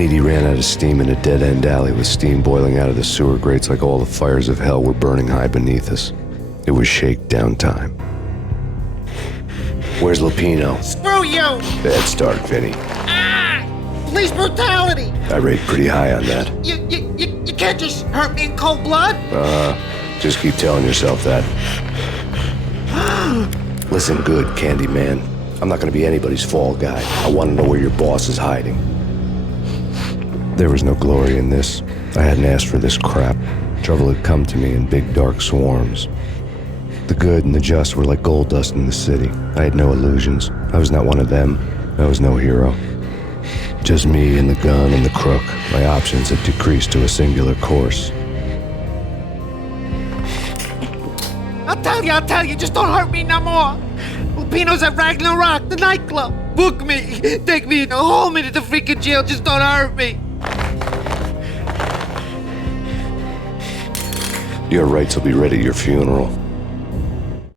Edie ran out of steam in a dead-end alley with steam boiling out of the sewer grates like all the fires of hell were burning high beneath us. It was shakedown time. Where's Lupino? Screw you! Bad start, Vinny. Police brutality! I rate pretty high on that. You can't just hurt me in cold blood? Just keep telling yourself that. Listen good, Candyman. I'm not gonna be anybody's fall guy. I want to know where your boss is hiding. There was no glory in this. I hadn't asked for this crap. Trouble had come to me in big dark swarms. The good and the just were like gold dust in the city. I had no illusions. I was not one of them. I was no hero. Just me and the gun and the crook. My options had decreased to a singular course. I'll tell you, just don't hurt me no more. Lupino's at Ragnarok, the nightclub. Book me, take me, hold me to the freaking jail, just don't hurt me. Your rights will be ready at your funeral.